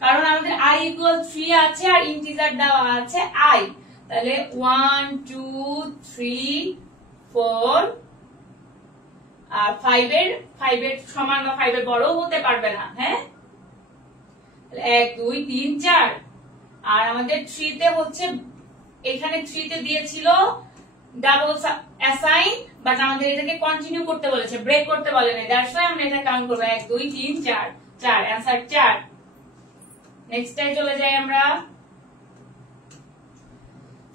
কারণ আমাদের i ইকুয়াল 3 আছে আর ইন্টিজার দেওয়া আছে i, তাহলে 1 2 3 4 আর 5 এর সমান বা 5 এর বড় হতে পারবে না, হ্যাঁ 1 2 3 4। আর আমাদের 3 তে হচ্ছে, এখানে 3 তে দিয়েছিল ডাবল অ্যাসাইন, বাট আমাদের এটাকে কন্টিনিউ করতে বলেছে, ব্রেক করতে বলেনি, দ্যাটস ওয়াই আমরা এটা কাউন্ট করব 1 2 3 4 4, অ্যানসার 4। নেক্সটে চলে যাই আমরা।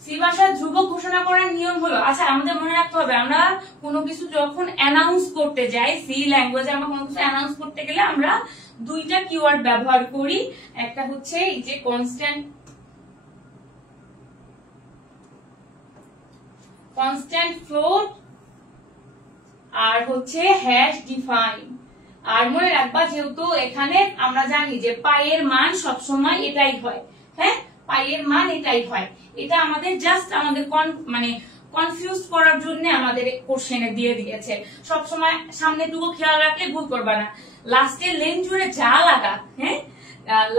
সি ভাষার ধ্রুবক ঘোষণা করার নিয়ম হলো, আচ্ছা আমাদের মনে রাখতে হবে, আমরা কোনো কিছু যখন অ্যানাউন্স করতে যাই, সি ল্যাঙ্গুয়েজে আমরা কোনো কিছু অ্যানাউন্স করতে গেলে আমরা দুইটা কিওয়ার্ড ব্যবহার করি। একটা হচ্ছে এই যে কনস্ট্যান্ট ফ্লোট, আর হচ্ছে হ্যাশ ডিফাইন। আর মনে রাখবা, যেহেতু এখানে আমরা জানি যে পাইয়ের মান সবসময় এটাই হয়, হ্যাঁ পাইয়ের মান এটাই হয়, এটা আমাদের জাস্ট আমাদের মানে কনফিউজ করার জন্য আমাদের কোশ্চেনে দিয়ে দিয়েছে। সবসময় সামনেটুকু খেয়াল রাখলে ভুল করবা না, লাস্টে লেন জুড়ে যা লাগা, হ্যাঁ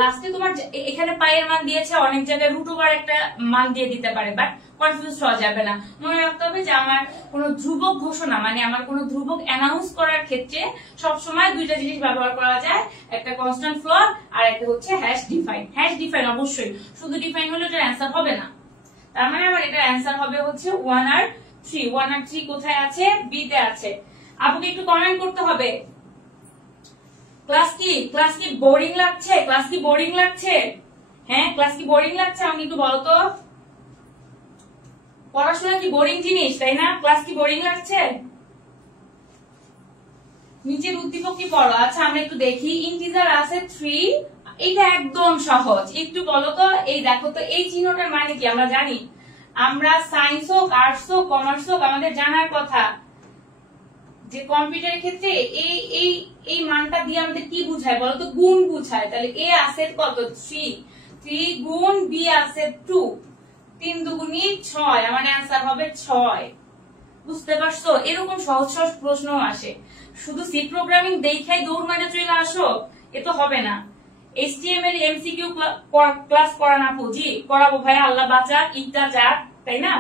লাস্টে তোমার এখানে পাইয়ের মান দিয়েছে, অনেক জায়গায় রুট ওভার একটা মান দিয়ে দিতে পারে, বাট কনফিউজ হওয়া যাবে না। মনে রাখতে হবে যে আমার কোনো ধ্রুবক ঘোষণা, মানে আমার কোনো ধ্রুবক অ্যানাউন্স করার ক্ষেত্রে সবসময় দুইটা জিনিস ব্যবহার করা যায়, একটা কনস্ট্যান্ট ফ্লোট আর একটা হচ্ছে হ্যাশ ডিফাইন। হ্যাশ ডিফাইন অবশ্যই, শুধু ডিফাইন হলে এটার অ্যান্সার হবে না, তার মানে আমার এটার অ্যান্সার হবে হচ্ছে 1 আর 3। 1 আর 3 কোথায় আছে? বি তে আছে। আপুকে একটু কমেন্ট করতে হবে। ক্লাস কি বোরিং লাগছে? ক্লাস কি বোরিং লাগছে? হ্যাঁ ক্লাস কি বোরিং লাগছে? আমি একটু বলো তো, পড়াশোনা কি বোরিং জিনিস, তাই না? ক্লাস কি বোরিং লাগছে? নিচের উদ্দীপক কি পড়ো। আচ্ছা আমরা একটু দেখি, ইন্টিজার আছে 3, এটা একদম সহজ। একটু বলো তো, এই দেখো তো এই চিহ্নটার মানে কি আমরা জানি, আমরা সায়েন্স হোক আর্টস হোক কমার্স হোক আমাদের জানার কথা যে কম্পিউটারের ক্ষেত্রে এই মানটা দিয়ে আমাদের কি বুঝায় বলো তো? গুণ বুঝায়। তাহলে এ আছে কত? 3 গুণ বি আছে 2, 3 দুগুণী 6, আমার অ্যান্সার হবে 6। বুঝতে পারছো? এরকম সহজ সহজ প্রশ্ন আসে, শুধু সি প্রোগ্রামিং দেখাই দৌড় মারে চলে আসো, এ তো হবে না। HTML MCQ ক্লাস করানো পুঁজি করাবো ভাই, আল্লাহ বাঁচাক, ইটা যাক, তাই না?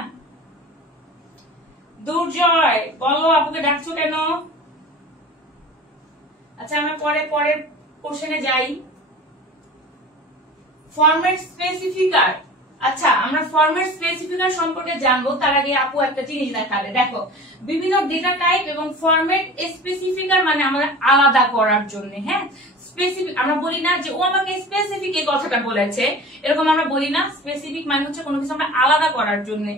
দুর্জয় বলো, আপুকে ডাকছো কেন? আচ্ছা আমরা পরের কোশ্চেনে যাই। ফরম্যাট স্পেসিফিকার। আচ্ছা আমরা ফরম্যাট স্পেসিফিকার সম্পর্কে জানবো, তার আগে আপু একটা জিনিস দেখাবে। দেখো, বিভিন্ন ডেটা টাইপ এবং ফরম্যাট স্পেসিফিকার মানে আমরা আলাদা করার জন্য, হ্যাঁ স্পেসিফিক আমরা বলি না যে ও আমাকে স্পেসিফিক এই কথাটা বলেছে, এরকম আমরা বলি না। স্পেসিফিক মানে হচ্ছে কোনো কিছু আমরা আলাদা করার জন্য।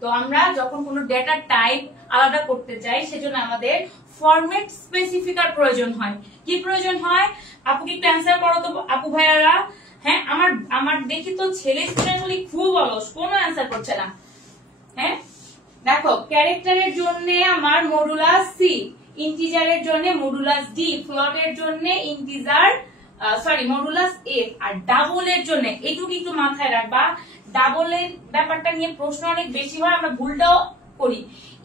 তো আমরা যখন কোনো ডেটা টাইপ আলাদা করতে চাই, সেজন্য আমাদের ফরম্যাট স্পেসিফিকার প্রয়োজন হয়। কি প্রয়োজন হয়? আপুকে একটু অ্যান্সার করো তো আপু ভাইয়ারা। হ্যাঁ আমার দেখি তো ছেলে স্টুডেন্টগুলি খুব অলস, কোনো অ্যান্সার করছে না। হ্যাঁ দেখো, ক্যারেক্টারের জন্য আমার মডুলাস সি, ইন্টিজারের জন্য মডুলাস ডি, ফ্লোটের জন্য মডুলাস এফ, আর ডাবলের জন্য এটুকু একটু মাথায় রাখবা। ডাবলের ব্যাপারটা নিয়ে প্রশ্ন অনেক বেশি হয়, আমরা ভুলটাও করি।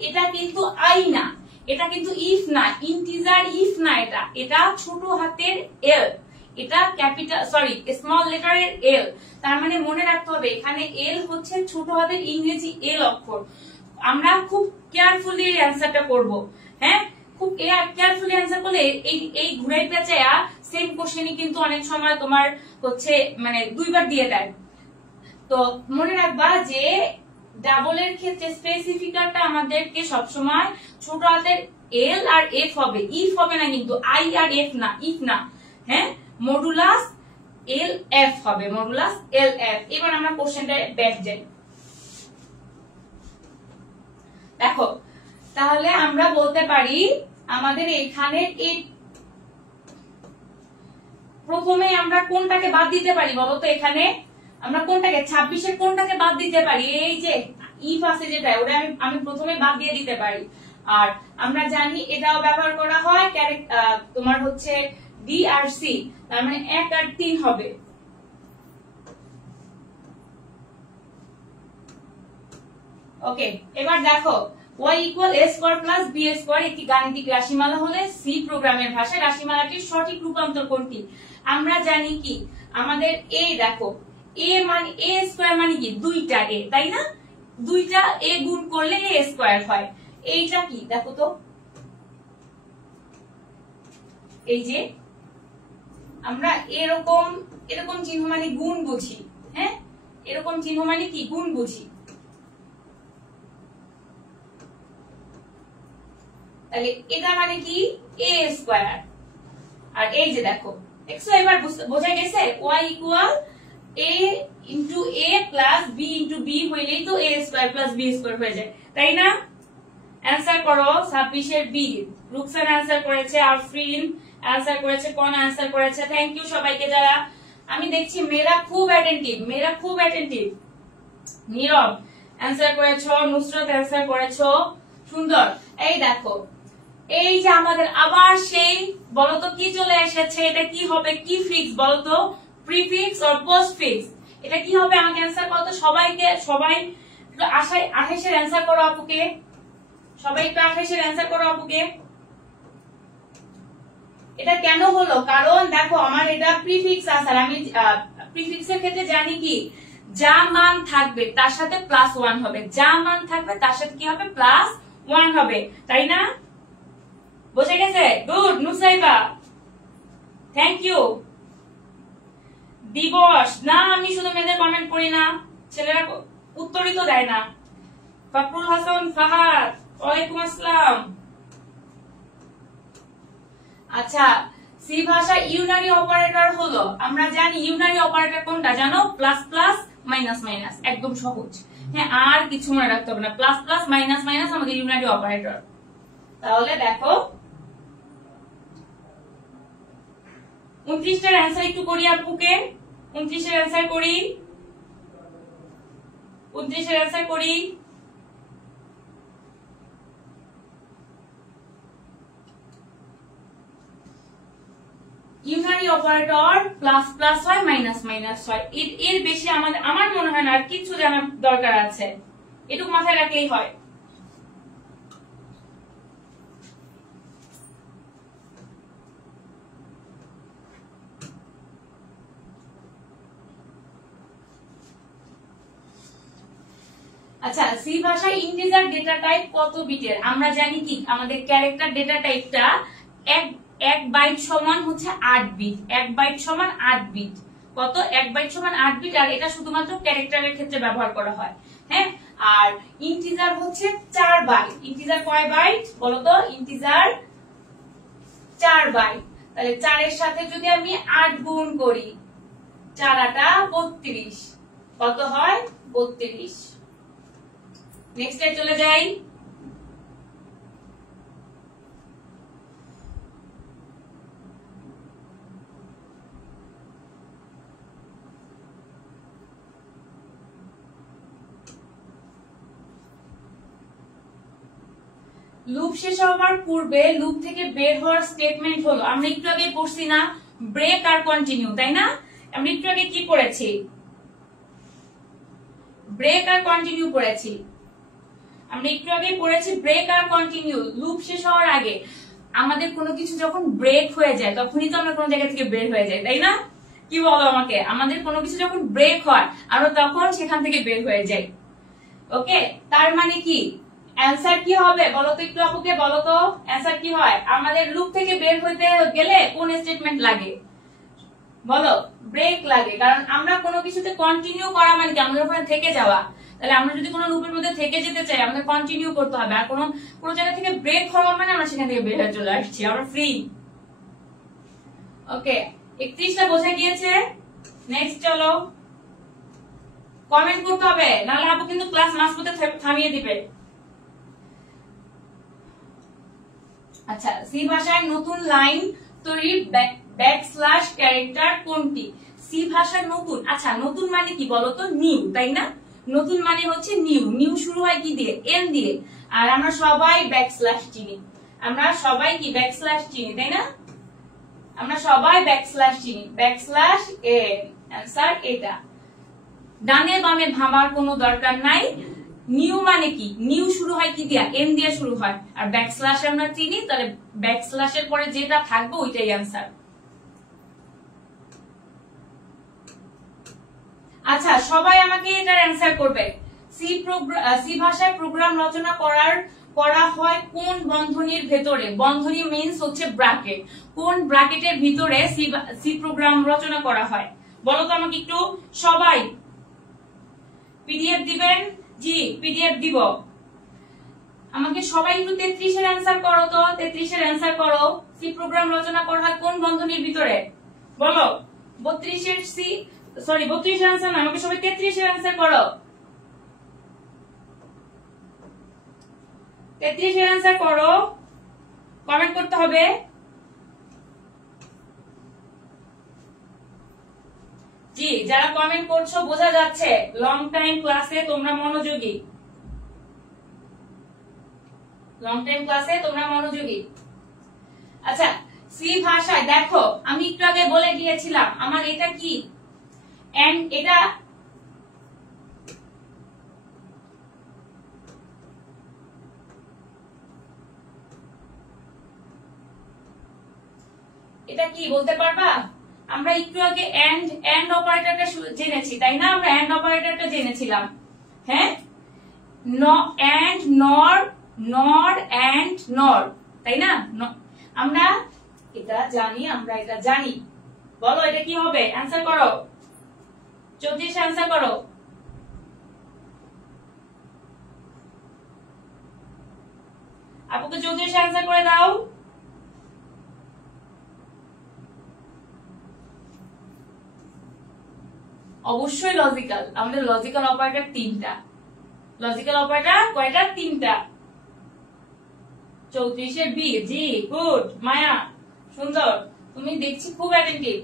এটা কিন্তু আই না, এটা কিন্তু ইফ না, ইন্টিজার ইফ না, এটা ছোট হাতের এল, এটা ক্যাপিটাল স্মল লেটারের এল। তার মানে মনে রাখতে হবে এখানে এল হচ্ছে ছোট হাতের ইংরেজি এল অক্ষর। আমরা খুব কেয়ারফুলি অ্যান্সারটা করব, হ্যাঁ খুব কেয়ারফুলি অ্যান্সার করলে এই ঘুরাই পেঁচায়া সেম কোশ্চেনই কিন্তু অনেক সময় তোমার হচ্ছে মানে দুইবার দিয়ে দেয়। তো মনে রাখবা যে ডাবলের ক্ষেত্রে স্পেসিফিকারটা আমাদেরকে সবসময় ছোট হাতের এল আর এফ হবে, ইফ হবে না কিন্তু, আই আর এফ না, ইফ না, হ্যাঁ মডুলাস এল এফ হবে, মডুলাস এল এফ। এবার আমরা কোশ্চেনটা ব্যাক যাই। দেখো তাহলে আমরা বলতে পারি আমাদের এখানে এই প্রথমে আমরা কোনটাকে বাদ দিতে পারি বলতো? এখানে আমরা কোনটাকে 26-এর কোনটাকে বাদ দিতে পারি? এই যে ইফ আছে যেটা, ওটা আমি প্রথমে বাদ দিয়ে দিতে পারি। আর আমরা জানি এটাও ব্যবহার করা হয় তোমার হচ্ছে ডি আর সি, তার মানে 1 আর 3 হবে। ওকে, এবার দেখো y equal a square plus b square একটি গাণিতিক রাশিমালা হলে সি প্রোগ্রামের ভাষায় রাশিমালাটির সঠিক রূপান্তর কোনটি? আমরা জানি কি আমাদের a দেখো a মানে a স্কয়ার মানে কি দুইটা a, তাই না? দুইটা a গুণ করলে a স্কয়ার হয়। এইটা কি দেখো তো, এই যে আমরা এরকম এরকম চিহ্ন মানে গুণ বুঝি, হ্যাঁ এরকম চিহ্ন মানে কি গুণ বুঝি। তাহলে এটা মানে কি a স্কয়ার, আর এই যে দেখো দেখছো এবার বোঝা গেছে y equal a into a plus b into b হইলেই তো a square plus b square হয়ে যায়, তাই না? অ্যানসার করো 26 এর বি। রুকসান অ্যানসার করেছে, আরফিন অ্যানসার করেছে, কোন অ্যানসার করেছে। থ্যাংক ইউ সবাইকে যারা আমি দেখছি মেয়েরা খুব অ্যাটেন্টিভ। নীরব অ্যানসার করেছো, নুসরত অ্যানসার করেছো, সুন্দর। এই দেখো এই যে আমাদের আবার সেই বলতো কি চলে এসেছে, এটা কি হবে, কি ফিক্স বলতো, প্রিফিক্স অর পোস্টফিক্স, এটা কি হবে আমাকে অ্যানসার করো তো। সবাই 28 এর অ্যানসার করো আপুকে, সবাই একটু 28 এর অ্যানসার করো আপুকে। এটা কেন হলো, কারণ দেখো আমার এটা প্রিফিক্স আছে, আমি প্রিফিক্সের ক্ষেত্রে জানি কি যা মান থাকবে তার সাথে প্লাস 1 হবে, যা মান থাকবে তার সাথে কি হবে প্লাস 1 হবে, তাই না? বুঝে গেছে? Good Nusaiba, thank you. Dibosh না, আমি শুধু মেয়েদের কমেন্ট করি না, ছেলেরা উত্তরই তো দেয় না। ফখরুল হাসান ফাহাদ, ওয়ালাইকুম আসসালাম। আচ্ছা সি ভাষা ইউনারি অপারেটর হলো, আমরা জানি ইউনারি অপারেটর কোনটা জানো, প্লাস প্লাস মাইনাস মাইনাস, একদম সহজ। হ্যাঁ আর কিছু মনে রাখতে হবে না, প্লাস প্লাস মাইনাস মাইনাস আমাদের ইউনারি অপারেটর। তাহলে দেখো 29টার অ্যান্সার একটু করি আপুকে, 29 এর অ্যান্সার করি, 29 এর অ্যান্সার করি। ইউনারি অপারেটর প্লাস প্লাস হয় মাইনাস মাইনাস হয়, এর বেশি আমার মনে হয় না আর কিছু জানার দরকার আছে, এটুকু মাথায় রাখলেই হয়। আচ্ছা সি ভাষায় ইন্টিজার ডেটা টাইপ কত বিটের? আমরা জানি কি আমাদের ক্যারেক্টার ডেটা টাইপটা এক বাইট সমান হচ্ছে 8 বিট, 1 বাইট সমান 8 বিট। কত? 1 বাইট সমান 8 বিট, আর এটা শুধুমাত্র ক্যারেক্টারের ক্ষেত্রে ব্যবহার করা হয়, হ্যাঁ। আর ইন্টিজার হচ্ছে 4 বাইট। ইন্টিজার কয় বাইট বলো তো? Integer 4 byte. তাহলে 4 এর সাথে যদি আমি 8 গুণ করি, 4 8 32, কত হয়? 32। নেক্সটে চলে যাই। লুপ শেষ হওয়ার পূর্বে লুপ থেকে বের হওয়ার স্টেটমেন্ট হলো, আমরা একটু আগে পড়ছি না ব্রেক আর কন্টিনিউ, তাই না? আমরা একটু আগে কি পড়েছি? ব্রেক আর কন্টিনিউ পড়েছি। আমরা একটু আগে পড়েছি ব্রেক আর কন্টিনিউ। লুপ শেষ হওয়ার আগে আমাদের কোনো কিছু যখন ব্রেক হয়ে যায় তখনই তো আমরা কোনো জায়গা থেকে বের হয়ে যাই, তাই না? কি বলো আমাকে? আমাদের কোনো কিছু যখন ব্রেক হয় আমরা তখন সেখান থেকে বের হয়ে যাই। ওকে, তার মানে কি অ্যান্সার কি হবে বলো তো একটু আপুকে, বলো তো অ্যান্সার কি হয়? আমাদের লুপ থেকে বের হতে গেলে কোন স্টেটমেন্ট লাগে বলো? ব্রেক লাগে, কারণ আমরা কোনো কিছুতে কন্টিনিউ করা মানে কি আমাদের ওখানে থেকে যাওয়া। তাহলে আমরা যদি কোনো লুপের মধ্যে থেকে যেতে চাই আমাদের কন্টিনিউ করতে হবে, আর কোনো জায়গা থেকে ব্রেক হওয়া মানে আমরা সেখান থেকে বের হয়ে চলে আসছি, আমরা ফ্রি। ওকে 31টা বোঝা গিয়েছে। নেক্সট চলো, কমেন্ট করতে হবে, নাহলে আপু কিন্তু ক্লাস মাঝপথে থামিয়ে দিবে। আচ্ছা সি ভাষায় নতুন লাইন তৈরি ব্যাকস্ল্যাশ ক্যারেক্টার কোনটি? সি ভাষার নতুন, আচ্ছা নতুন মানে কি বলতো? নিউ, তাই না? নতুন মানে হচ্ছে নিউ। নিউ শুরু হয় কি দিয়ে? এন দিয়ে। আর আমরা সবাই ব্যাকস্ল্যাশ চিনি, আমরা সবাই কি ব্যাকস্ল্যাশ চিনি, তাই না? আমরা সবাই ব্যাকস্ল্যাশ চিনি, ব্যাকস্ল্যাশ এন। অ্যান্সার এটা। ডানে বামে ভাবার কোনো দরকার নাই, নিউ মানে কি, নিউ শুরু হয় কি দিয়া, এন দিয়ে শুরু হয়, আর ব্যাকস্ল্যাশ আমরা চিনি, তাহলে ব্যাকস্ল্যাশের পরে যেটা থাকবে ওইটাই অ্যান্সার। আচ্ছা, সবাই আমাকে এটার অ্যান্সার করবে। সি ভাষায় প্রোগ্রাম রচনা করা হয় কোন বন্ধনীর ভেতরে? বন্ধনী মিন্স হচ্ছে ব্র্যাকেট। কোন ব্র্যাকেটের ভিতরে সি প্রোগ্রাম রচনা করা হয়? বলো তো আমাকে একটু সবাই। পিডিএফ দিবেন? জি, পিডিএফ দিব। আমাকে সবাই একটু 33 এর অ্যান্সার করো তো, 33 এর অ্যান্সার করো। সি প্রোগ্রাম রচনা করা হয় কোন বন্ধনীর ভিতরে? বলো। 32 এর অ্যান্সার না, আমাকে সবাই 33 এর অ্যান্সার করো। 33 এর অ্যান্সার করো, কমেন্ট করতে হবে। জি, যারা কমেন্ট করছো বোঝা যাচ্ছে লং টাইম ক্লাসে তোমরা মনোযোগী, লং টাইম ক্লাসে তোমরা মনোযোগী। আচ্ছা, সি ভাষায় দেখো, আমি একটু আগে বলে গিয়েছিলাম আমার এটা কি, এন্ড এটা কি বলতে পারবা? আমরা একটু আগে এন্ড অপারেটরটা জেনেছি, তাই না? আমরা এন্ড অপারেটরটা জেনেছিলাম, হ্যাঁ? এন্ড নর এন্ড নর, তাই না? আমরা এটা জানি। বলো এটা কি হবে? অ্যান্সার করো। 34 অ্যান্সার করো। আপুকে 34 অ্যান্সার করে দাও। অবশ্যই লজিক্যাল। আমাদের লজিক্যাল অপারেটর 3টা। লজিক্যাল অপারেটর কয়টা? 3টা। 34 এর বি। জি, গুড মায়া, সুন্দর, তুমি দেখছি খুব অ্যাটেন্টিভ।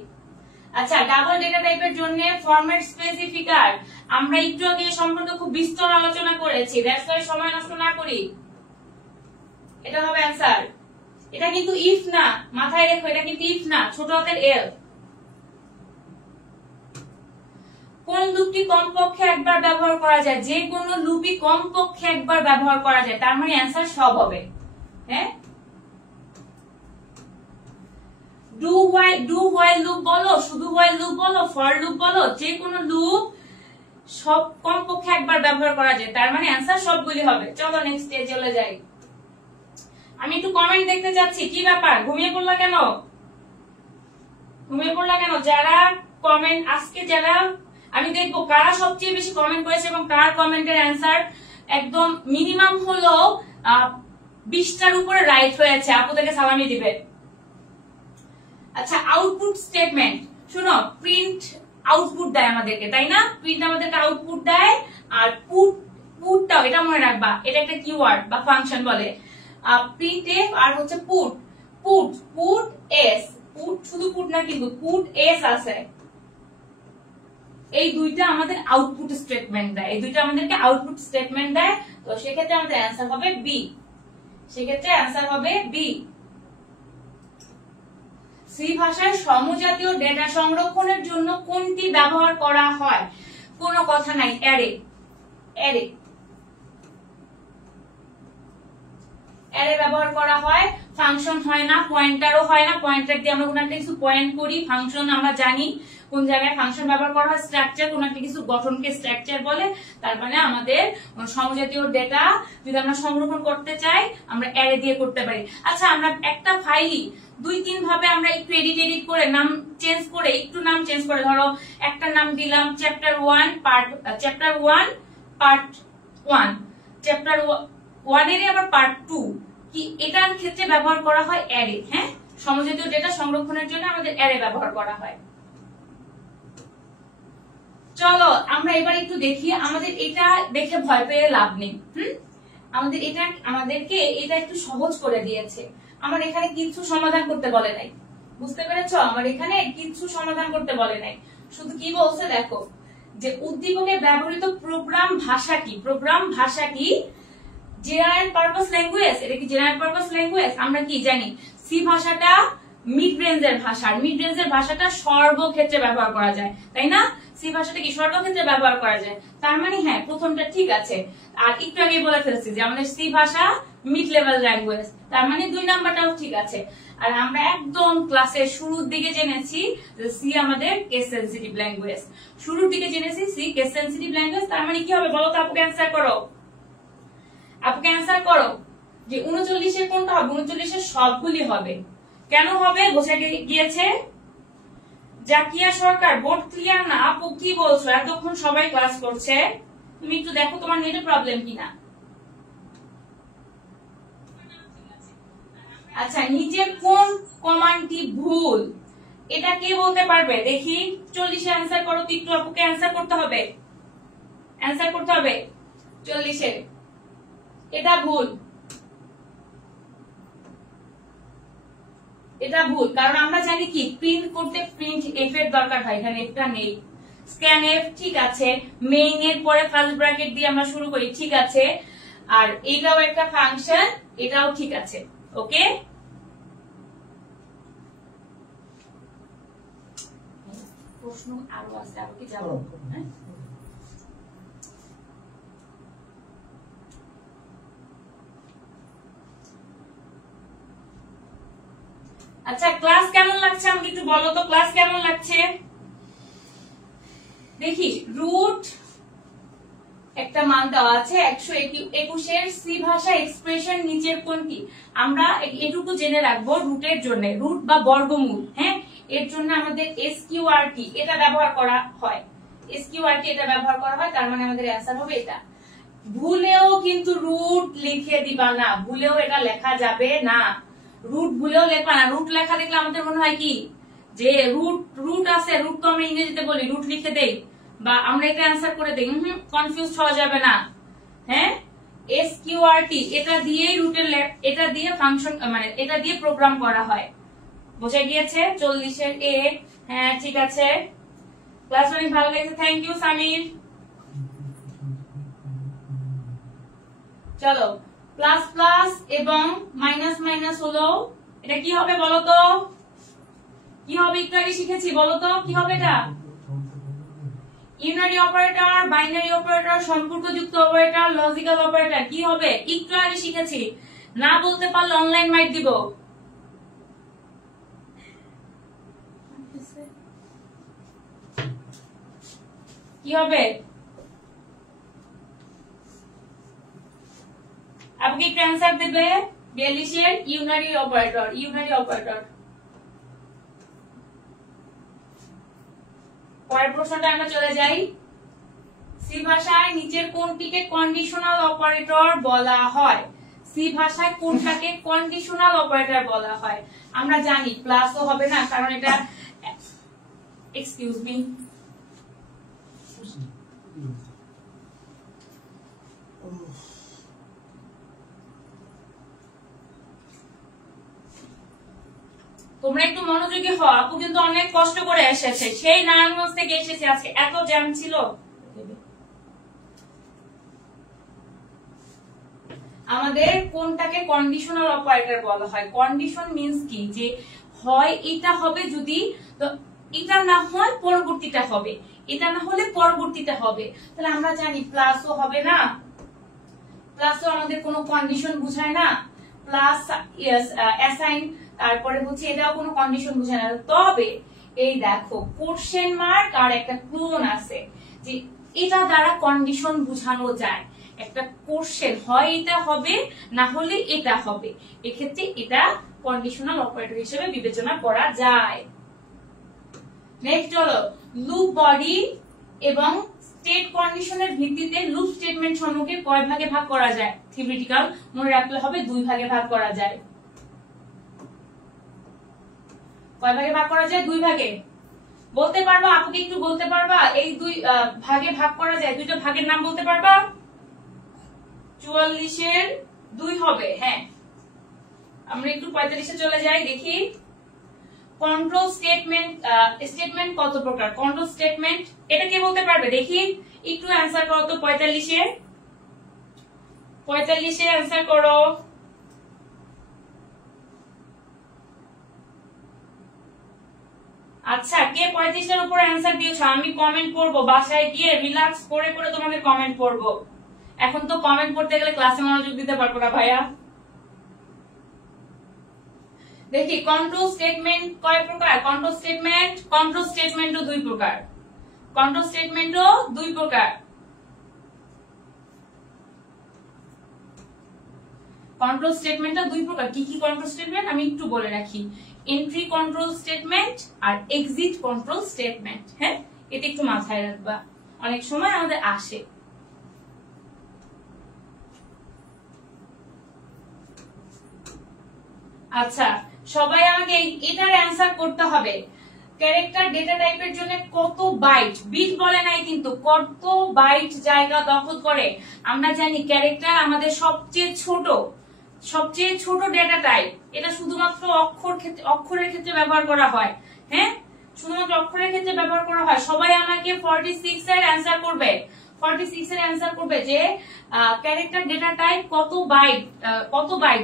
আচ্ছা, ডাবল ডেটা টাইপের জন্য ফরম্যাট স্পেসিফিকার আমরা একটু আগে সম্পর্কে খুব বিস্তর আলোচনা করেছি, দ্যাটস ওয়াই সময় নষ্ট না করি। এটা হবে অ্যান্সার। এটা কিন্তু ইফ না, মাথায় রেখো, এটা কিন্তু ইফ না, ছোট হাতের এল। কোন লুপটি কমপক্ষে একবার ব্যবহার করা যায়? যে কোনো লুপই কমপক্ষে একবার ব্যবহার করা যায়, তার মানে অ্যান্সার সব হবে, হ্যাঁ? ডু হোয়াইল লুপ বলো, শুধু হোয়াইল লুপ বলো, ফর লুপ বলো, যে কোনো লুপ সব কমপক্ষে একবার ব্যবহার করা যায়, তার মানে অ্যান্সার সবগুলি হবে। চলো নেক্সট স্টেজে চলে যাই। আমি একটু কমেন্ট দেখতে চাচ্ছি। কি ব্যাপার, ঘুমিয়ে পড়লা কেন? যারা কমেন্ট আজকে আমি দেখবো কারা সবচেয়ে বেশি কমেন্ট করেছে এবং কার কমেন্টের অ্যান্সার একদম মিনিমাম হলো 20টার উপরে রাইট হয়েছে। আপুদেরকে সালামি দিবে। আচ্ছা, আউটপুট স্টেটমেন্ট শুনো। প্রিন্ট আউটপুট দেয় আমাদেরকে, তাই না? প্রিন্ট আমাদেরকে আউটপুট দেয়, আর পুটটাও, এটা মনে রাখবা, এটা একটা কিওয়ার্ড বা ফাংশন বলে। প্রিন্ট এফ আর হচ্ছে পুট এস। পুট শুধু পুট না, কিন্তু পুট এস আছে। এই দুইটা আমাদের আউটপুট স্টেটমেন্ট দেয়। তো সেক্ষেত্রে আমাদের অ্যান্সার হবে বি। সি ভাষায় সমজাতীয় ডেটা সংরক্ষণের জন্য কোনটি ব্যবহার করা হয়? কোনো কথা নাই, অ্যারে ব্যবহার করা হয়। ফাংশন হয় না, পয়েন্টারও হয় না। পয়েন্টার দিয়ে আমরা কোনো একটা কিছু পয়েন্ট করি। ফাংশন আমরা জানি কোন জায়গায় ফাংশন ব্যবহার করা হয়। স্ট্রাকচার, কোন একটা কিছু গঠনকে স্ট্রাকচার বলে। তার মানে আমাদের সমজাতীয় ডেটা যদি আমরা সংরক্ষণ করতে চাই, আমরা অ্যারে দিয়ে করতে পারি। আচ্ছা, আমরা একটা ফাইলই 2-3 ভাবে আমরা একটু এডিট করে নাম চেঞ্জ করে, ধরো একটা নাম দিলাম চ্যাপ্টার 1 পার্ট 1, চ্যাপ্টার 1 এর আবার পার্ট 2, কি এটার ক্ষেত্রে ব্যবহার করা হয় অ্যারে। হ্যাঁ, সমজাতীয় ডেটা সংরক্ষণের জন্য আমাদের অ্যারে ব্যবহার করা হয়। চলো আমরা এবার একটু দেখি। আমাদের এটা দেখে ভয় পেয়ে লাভ নেই। আমাদেরকে এটা একটু সহজ করে দিয়েছে। আমার এখানে কিছু সমাধান করতে বলে নাই, বুঝতে পেরেছো? আমার এখানে কিছু সমাধান করতে বলে নাই, শুধু কি বলছে দেখো, যে উদ্দীপকে ব্যবহৃত প্রোগ্রাম ভাষা কি? General purpose language. এটা কি জেনারেল পারপাস ল্যাঙ্গুয়েজ? আমরা কি জানি? সি ভাষাটা মিড রেঞ্জের ভাষা, আর মিড রেঞ্জের ভাষাটা সর্বক্ষেত্রে ব্যবহার করা যায়, তাই না? সি ভাষাটা কি সর্বক্ষেত্রে ব্যবহার করা যায়, তার মানে হ্যাঁ প্রথমটা ঠিক আছে। আর একটু আগে বলে ফেলছি যে আমাদের সি ভাষা মিড লেভেল ল্যাঙ্গুয়েজ, তার মানে 2 নাম্বারটাও ঠিক আছে। আর আমরা একদম ক্লাসের শুরুর দিকে জেনেছি যে সি আমাদের কেস সেনসিটিভ ল্যাঙ্গুয়েজ, শুরুর দিকে জেনেছি সি কেস সেনসিটিভ ল্যাঙ্গুয়েজ, তার মানে কি হবে বলো তো? আপুকে অ্যান্সার করো, আপুকে অ্যান্সার করো যে 39 এর কোনটা হবে? 39 এর সবগুলি হবে। কেন হবে বোঝা গিয়েছে? জাকিয়া সরকার বোর্ড ক্লিয়ার না? আপু কি বলছো, এতক্ষণ সবাই ক্লাস করছে, তুমি একটু দেখো তোমার নেটে প্রবলেম কিনা। আচ্ছা, নিচে কোন কমান্ডটি ভুল এটা কে বলতে পারবে? দেখি 40 এ অ্যান্সার করো তো একটু, আপুকে অ্যান্সার করতে হবে, অ্যান্সার করতে হবে 40 এ। এটা ভুল, এটা ভুল, কারণ আমরা জানি কি প্রিন্ট করতে প্রিন্ট এফ এর দরকার হয়, এখানে এটা নেই। স্ক্যান এফ ঠিক আছে, মেইন এর পরে ফার্স্ট ব্র্যাকেট দিয়ে আমরা শুরু করি, ঠিক আছে। আর এটাও একটা ফাংশন, এটাও ঠিক আছে। ওকে, প্রশ্ন আরো আছে, আরো কি যাবো? আচ্ছা, ক্লাস কেমন লাগছে আমাকে একটু বলো তো, ক্লাস কেমন লাগছে? দেখি রুট একটা মান দেওয়া আছে 121 এর সি ভাষা এক্সপ্রেশন নিচের কোনটি? আমরা এটুকু জেনে রাখবো রুটের জন্য, রুট বা বর্গমূল, হ্যাঁ এর জন্য আমাদের এসকিউআরটি এটা ব্যবহার করা হয়, এসকিউআরটি এটা ব্যবহার করা হয়, তার মানে আমাদের অ্যান্সার হবে এটা। ভুলেও কিন্তু রুট লিখে দিবা না, ভুলেও এটা লেখা যাবে না, রুট ভুলেও লেখবা না। রুট লেখা দেখলে আমাদের মনে হয় কি যে রুট আছে, রুট তো আমরা ইংরেজিতে বলি, রুট লিখে দেই বা আমরা এটা অ্যান্সার করে দেই, কনফিউজ হওয়া যাবে না। হ্যাঁ, এসকিউআরটি এটা দিয়েই রুটের এটা দিয়ে ফাংশন মানে এটা দিয়ে প্রোগ্রাম করা হয়। বোঝা গিয়েছে? 40 এর এ, হ্যাঁ ঠিক আছে। ক্লাস অনেক ভালো লেগেছে, থ্যাংক ইউ সামির। চলো, প্লাস প্লাস এবং মাইনাস মাইনাস হলো এটা কি হবে বলো তো? কি হবে একটু আগে শিখেছি, বলো তো কি হবে এটা? ইউনারি অপারেটর, বাইনারি অপারেটর, সম্পর্কযুক্ত অপারেটর, লজিক্যাল অপারেটর, কি হবে একটু আগে শিখেছি, না বলতে পারলে অনলাইন মাইট দিব। কি হবে? আপনি একটু অ্যান্সার দেবে। 42 এর ইউনারি অপারেটর, ইউনারি অপারেটর। পরের প্রশ্নটা আমরা চলে যাই। সি ভাষায় নিচের কোনটিকে কন্ডিশনাল অপারেটর বলা হয়? সি ভাষায় কোনটাকে কন্ডিশনাল অপারেটর বলা হয়? আমরা জানি প্লাসও হবে না, কারণ এটা এক্সকিউজ মি, তোমরা একটু মনোযোগী হও, আপু কিন্তু অনেক কষ্ট করে এসেছে, সেই নারায়ণগঞ্জ থেকে এসেছে, আজকে এত জ্যাম ছিল। আমাদের কোনটাকে কন্ডিশনাল অপারেটর বলা হয়? কন্ডিশন মিন্স কি, যে হয় এটা হবে যদি, তো এটা না হয় পরবর্তীটা হবে, এটা না হলে পরবর্তীটা হবে। তাহলে আমরা জানি প্লাসও হবে না, প্লাসও আমাদের কোনো কন্ডিশন বুঝায় না, প্লাস অ্যাসাইন তারপরে হচ্ছে এটাও কোনো কন্ডিশন বুঝায় না। তবে এই দেখো কোশ্চেন মার্ক আর একটা ক্লোন আছে, যে এটা দ্বারা কন্ডিশন বুঝানো যায়। একটা কোশ্চেন হয় এটা হবে, না হলে এটা হবে, এক্ষেত্রে এটা কন্ডিশনাল অপারেটর হিসেবে বিবেচনা করা যায়। নেক্সট হলো লুপ বডি এবং স্টেট কন্ডিশনের ভিত্তিতে লুপ স্টেটমেন্ট সমূহকে কয় ভাগে ভাগ করা যায়? থিওরিটিক্যাল মনে রাখলে হবে 2 ভাগে ভাগ করা যায়। কয় ভাগে ভাগ করা যায়? 2 ভাগে। বলতে পারবা? আপুকে একটু বলতে পারবা এই 2 ভাগে ভাগ করা যায়? দুইটা ভাগের নাম বলতে পারবা? 44 এর 2 হবে, হ্যাঁ। আমরা একটু 45 এ চলে যাই, দেখি কন্ট্রোল স্টেটমেন্ট। স্টেটমেন্ট কত প্রকার? কন্ট্রোল স্টেটমেন্ট এটা কে বলতে পারবে? দেখি একটু অ্যান্সার করো তো। 45 এ অ্যান্সার করো। আচ্ছা, কে 35টার উপরে অ্যান্সার দিয়েছো? আমি কমেন্ট পড়বো, বাসায় গিয়ে রিল্যাক্স করে করে তোমাদের কমেন্ট পড়বো। এখন তো কমেন্ট পড়তে গেলে ক্লাসে মনোযোগ দিতে পারবো না ভাইয়া। দেখি কন্ট্রোল স্টেটমেন্ট কয় প্রকার? কন্ট্রোল স্টেটমেন্টও দুই প্রকার। কন্ট্রোল স্টেটমেন্টও দুই প্রকার। কন্ট্রোল স্টেটমেন্টটা দুই প্রকার। কি কি কন্ট্রোল স্টেটমেন্ট আমি একটু বলে রাখি। এন্ট্রি কন্ট্রোল স্টেটমেন্ট আর এক্সিট কন্ট্রোল স্টেটমেন্ট। হ্যাঁ, এটা একটু মাথায় রাখবা, অনেক সময় আমাদের আসে। আচ্ছা, সবাই আমাকে এটার অ্যান্সার করতে হবে। ক্যারেক্টার ডেটা টাইপের জন্য কত বাইট, বিট বলে নাই কিন্তু, কত বাইট জায়গা দখল করে? আমরা জানি ক্যারেক্টার আমাদের সবচেয়ে ছোট ডেটা টাইপ। এটা শুধুমাত্র অক্ষরের ক্ষেত্রে ব্যবহার করা হয়। হ্যাঁ, শুধুমাত্র অক্ষরের ক্ষেত্রে ব্যবহার করা হয়। সবাই আমাকে 46 এর অ্যান্সার করবে। 46 এর অ্যান্সার করবে যে ক্যারেক্টার ডেটা টাইপ কত বাইট,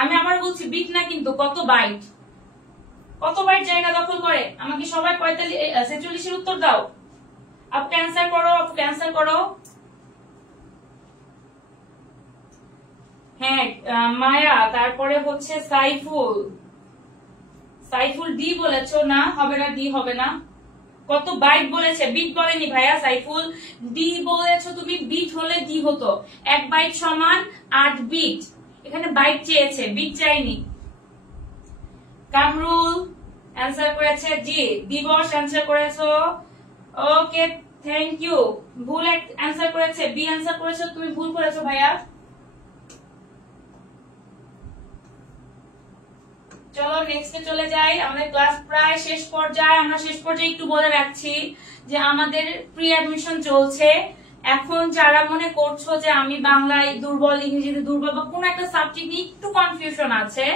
আমি আবার বলছি বিট না কিন্তু, কত বাইট জায়গা দখল করে? আমাকে সবাই 46 এর উত্তর দাও। আপনি অ্যান্সার করো। হ্যাঁ, মায়া, তারপরে হচ্ছে সাইফুল ডি বলেছো না? হবে না, ডি হবে না। কত বাইট বলেছে, বিট বলেনি ভাইয়া। সাইফুল ডি বলেছো তুমি, বিট হলে ডি হতো। 1 বাইট সমান 8 বিট। এখানে বাইট চেয়েছে, বিট চাইনি। কামরুল অ্যান্সার করেছে জি। দিবস অ্যান্সার করেছো, ওকে থ্যাংক ইউ। ভুল অ্যান্সার করেছে, বি অ্যান্সার করেছো, তুমি ভুল করেছো ভাইয়া। চলো নেক্সটে চলে যাই। আমাদের ক্লাস প্রায় শেষ পর্যায়ে। আমরা শেষ পর্যায়ে একটু বলে রাখছি যে আমাদের প্রি অ্যাডমিশন চলছে। এখন যারা মনে করছো যে আমি বাংলায় দুর্বল, ইংরেজিতে দুর্বল, বা কোন একটা সাবজেক্ট নিয়ে একটু কনফিউশন আছে,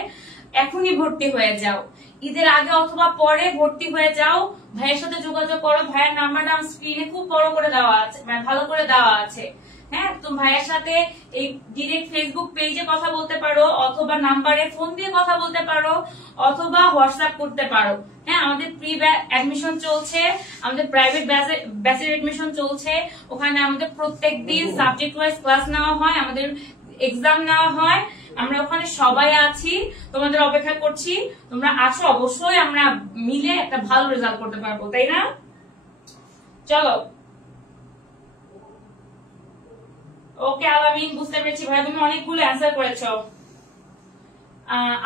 এখনই ভর্তি হয়ে যাও। ঈদের আগে অথবা পরে ভর্তি হয়ে যাও। ভাইয়ের সাথে যোগাযোগ করো। ভাইয়ের নাম্বারটা স্ক্রিনে খুব বড় করে দেওয়া আছে, মানে ভালো করে দেওয়া আছে। হ্যাঁ, তুমি ভাইয়ের সাথে এই ডিরেক্ট ফেসবুক পেজে কথা বলতে পারো, অথবা নাম্বারে ফোন দিয়ে কথা বলতে পারো, অথবা হোয়াটসঅ্যাপ করতে পারো। হ্যাঁ, আমাদের প্রি অ্যাডমিশন চলছে, আমাদের প্রাইভেট ব্যাচের অ্যাডমিশন চলছে। ওখানে আমাদের প্রত্যেকদিন সাবজেক্ট ওয়াইজ ক্লাস নেওয়া হয়, আমাদের এক্সাম নেওয়া হয়। আমরা ওখানে সবাই আছি, তোমাদের অপেক্ষা করছি। তোমরা আসো, অবশ্যই আমরা মিলে একটা ভালো রেজাল্ট করতে পারবো, তাই না? চলো। ওকে আলামিন, বুঝতে পেরেছি ভাই, তুমি অনেকগুলো অ্যান্সার করেছো।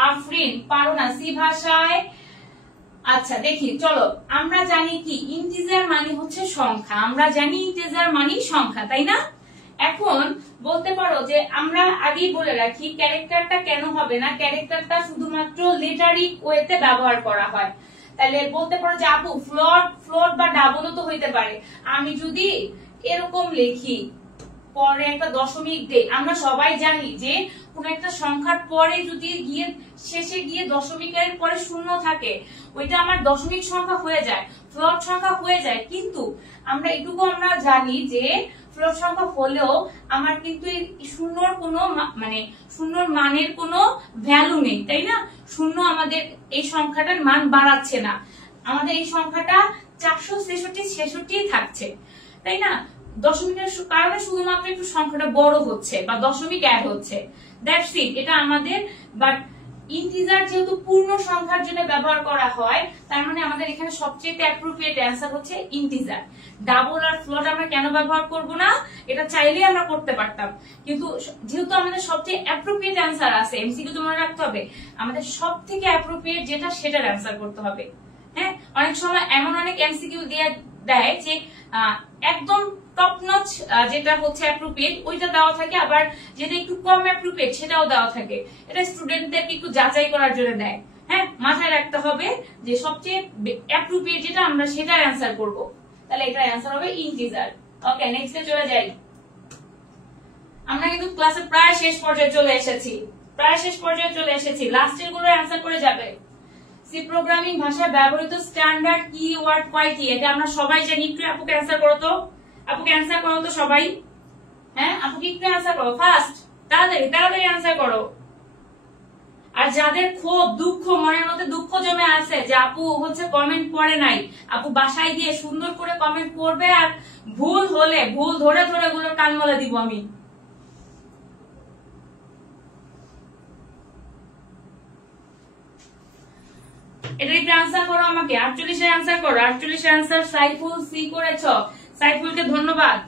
আফরিন, পারো না সি ভাষায়। আচ্ছা দেখি, চলো। আমরা জানি কি ইন্টিজার মানে হচ্ছে সংখ্যা। আমরা জানি ইন্টিজার মানে সংখ্যা, তাই না? এখন বলতে পারো যে আমরা আগেই বলে রাখি ক্যারেক্টারটা কেন হবে না। ক্যারেক্টারটা শুধুমাত্র লেটারিক ওয়েতে ব্যবহার করা হয়। তাহলে বলতে পারো যে আপু ফ্লোট বা ডাবলও তো হইতে পারে। আমি যদি এরকম লিখি, পরে একটা দশমিক দেই, আমরা সবাই জানি যে কোন একটা সংখ্যার পরে যদি শেষে গিয়ে দশমিকের পরে শূন্য থাকে, ওইটা আমার দশমিক সংখ্যা হয়ে যায়, ফ্লোট সংখ্যা হয়ে যায়। কিন্তু আমরা এটুকু আমরা জানি যে ফ্লোট সংখ্যা হলেও আমার কিন্তু শূন্যর কোনো শূন্যর মানের কোনো ভ্যালু নেই, তাই না? শূন্য আমাদের এই সংখ্যাটার মান বাড়াচ্ছে না, আমাদের এই সংখ্যাটা 466 থাকছে, তাই না? দশমিকের কারণে শুধুমাত্র একটু সংখ্যাটা বড় হচ্ছে বা দশমিক অ্যাড হচ্ছে, দ্যাটস ইট। এটা আমাদের, বাট ইন্টিজার যেহেতু পূর্ণ সংখ্যার জন্য ব্যবহার করা হয়, তার মানে আমাদের এখানে সবচেয়ে অ্যাপ্রোপ্রিয়েট অ্যান্সার হচ্ছে ইন্টিজার। ডাবল আর ফ্লোট আমরা কেন ব্যবহার করব না? এটা চাইলেই আমরা করতে পারতাম, কিন্তু যেহেতু আমাদের সবচেয়ে অ্যাপ্রোপ্রিয়েট অ্যান্সার আছে, এমসিকিউ তো মনে রাখতে হবে, আমাদের সব থেকে অ্যাপ্রোপ্রিয়েট যেটা সেটার অ্যান্সার করতে হবে। হ্যাঁ, অনেক সময় এমন অনেক এমসিকিউ দেয় যে একদম টপ নচ যেটা হচ্ছে অ্যাপ্রোপ্রিয়েট ওইটা দেওয়া থাকে, আবার যেটা একটু কম অ্যাপ্রোপ্রিয়েট সেটাও দেওয়া থাকে। এটা স্টুডেন্টদেরকে একটু যাচাই করার জন্য দেয়। হ্যাঁ, মাথায় রাখতে হবে যে সবচেয়ে অ্যাপ্রোপ্রিয়েট যেটা আমরা সেটার অ্যান্সার করব। তাহলে এটার অ্যান্সার হবে ইন্টিজার। ওকে, নেক্সটে চলে যাই। আমরা কিন্তু ক্লাসে প্রায় শেষ পর্যায়ে চলে এসেছি। লাস্টের গুলো অ্যান্সার করে যাবে। সি প্রোগ্রামিং ভাষায় ব্যবহৃত স্ট্যান্ডার্ড কিওয়ার্ড কয়টি? এটা আমরা সবাই জানি। একটু আপুকে অ্যান্সার করো তো সবাই। হ্যাঁ, আপুকে একটু অ্যান্সার করো ফাস্ট, তাড়াতাড়ি অ্যান্সার করো। আর যাদের ক্ষোভ দুঃখ মনের মধ্যে দুঃখ জমে আছে যে আপু হচ্ছে কমেন্ট পড়ে নাই, আপু বাসায় গিয়ে সুন্দর করে কমেন্ট করবে, আর ভুল হলে ভুল ধরে ধরে গুলোর কান মলে দিব আমি। এটা একটু আনসার করো আমাকে, 48 এর আনসার করো। 48 এর আনসার সাইফুল সি করেছ, সাইফুলকে ধন্যবাদ।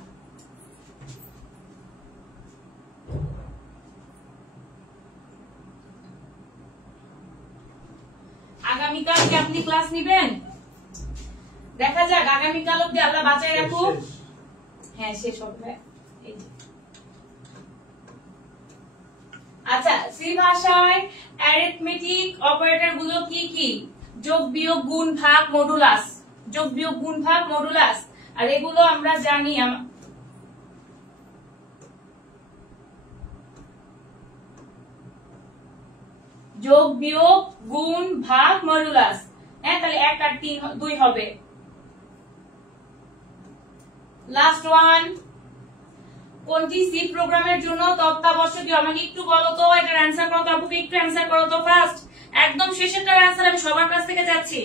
আগামীকাল কি আপনি ক্লাস নিবেন? দেখা যাক, আগামীকাল অব্দি আল্লাহ বাঁচাই রাখুক। হ্যাঁ শেষ হবে। আচ্ছা, সি ভাষায় অ্যারিথমেটিক অপারেটর গুলো কি কি? যোগ বিয়োগ গুণ ভাগ মডুলাস, যোগ বিয়োগ গুণ ভাগ মডুলাস। আর এগুলো আমরা জানি, যোগ বিয়োগ গুণ ভাগ মডুলাস। হ্যাঁ, তাহলে 1 আর 3 2 হবে। লাস্ট ওয়ান, কোনটি সি প্রোগ্রামের জন্য তত্ত্বাবশ্যকীয়? আমাকে একটু বলো তো, এটার অ্যান্সার করো তো, আপুকে একটু অ্যান্সার করো তো ফার্স্ট। একদম শেষেরটার অ্যান্সার আমি সবার কাছ থেকে চাচ্ছি,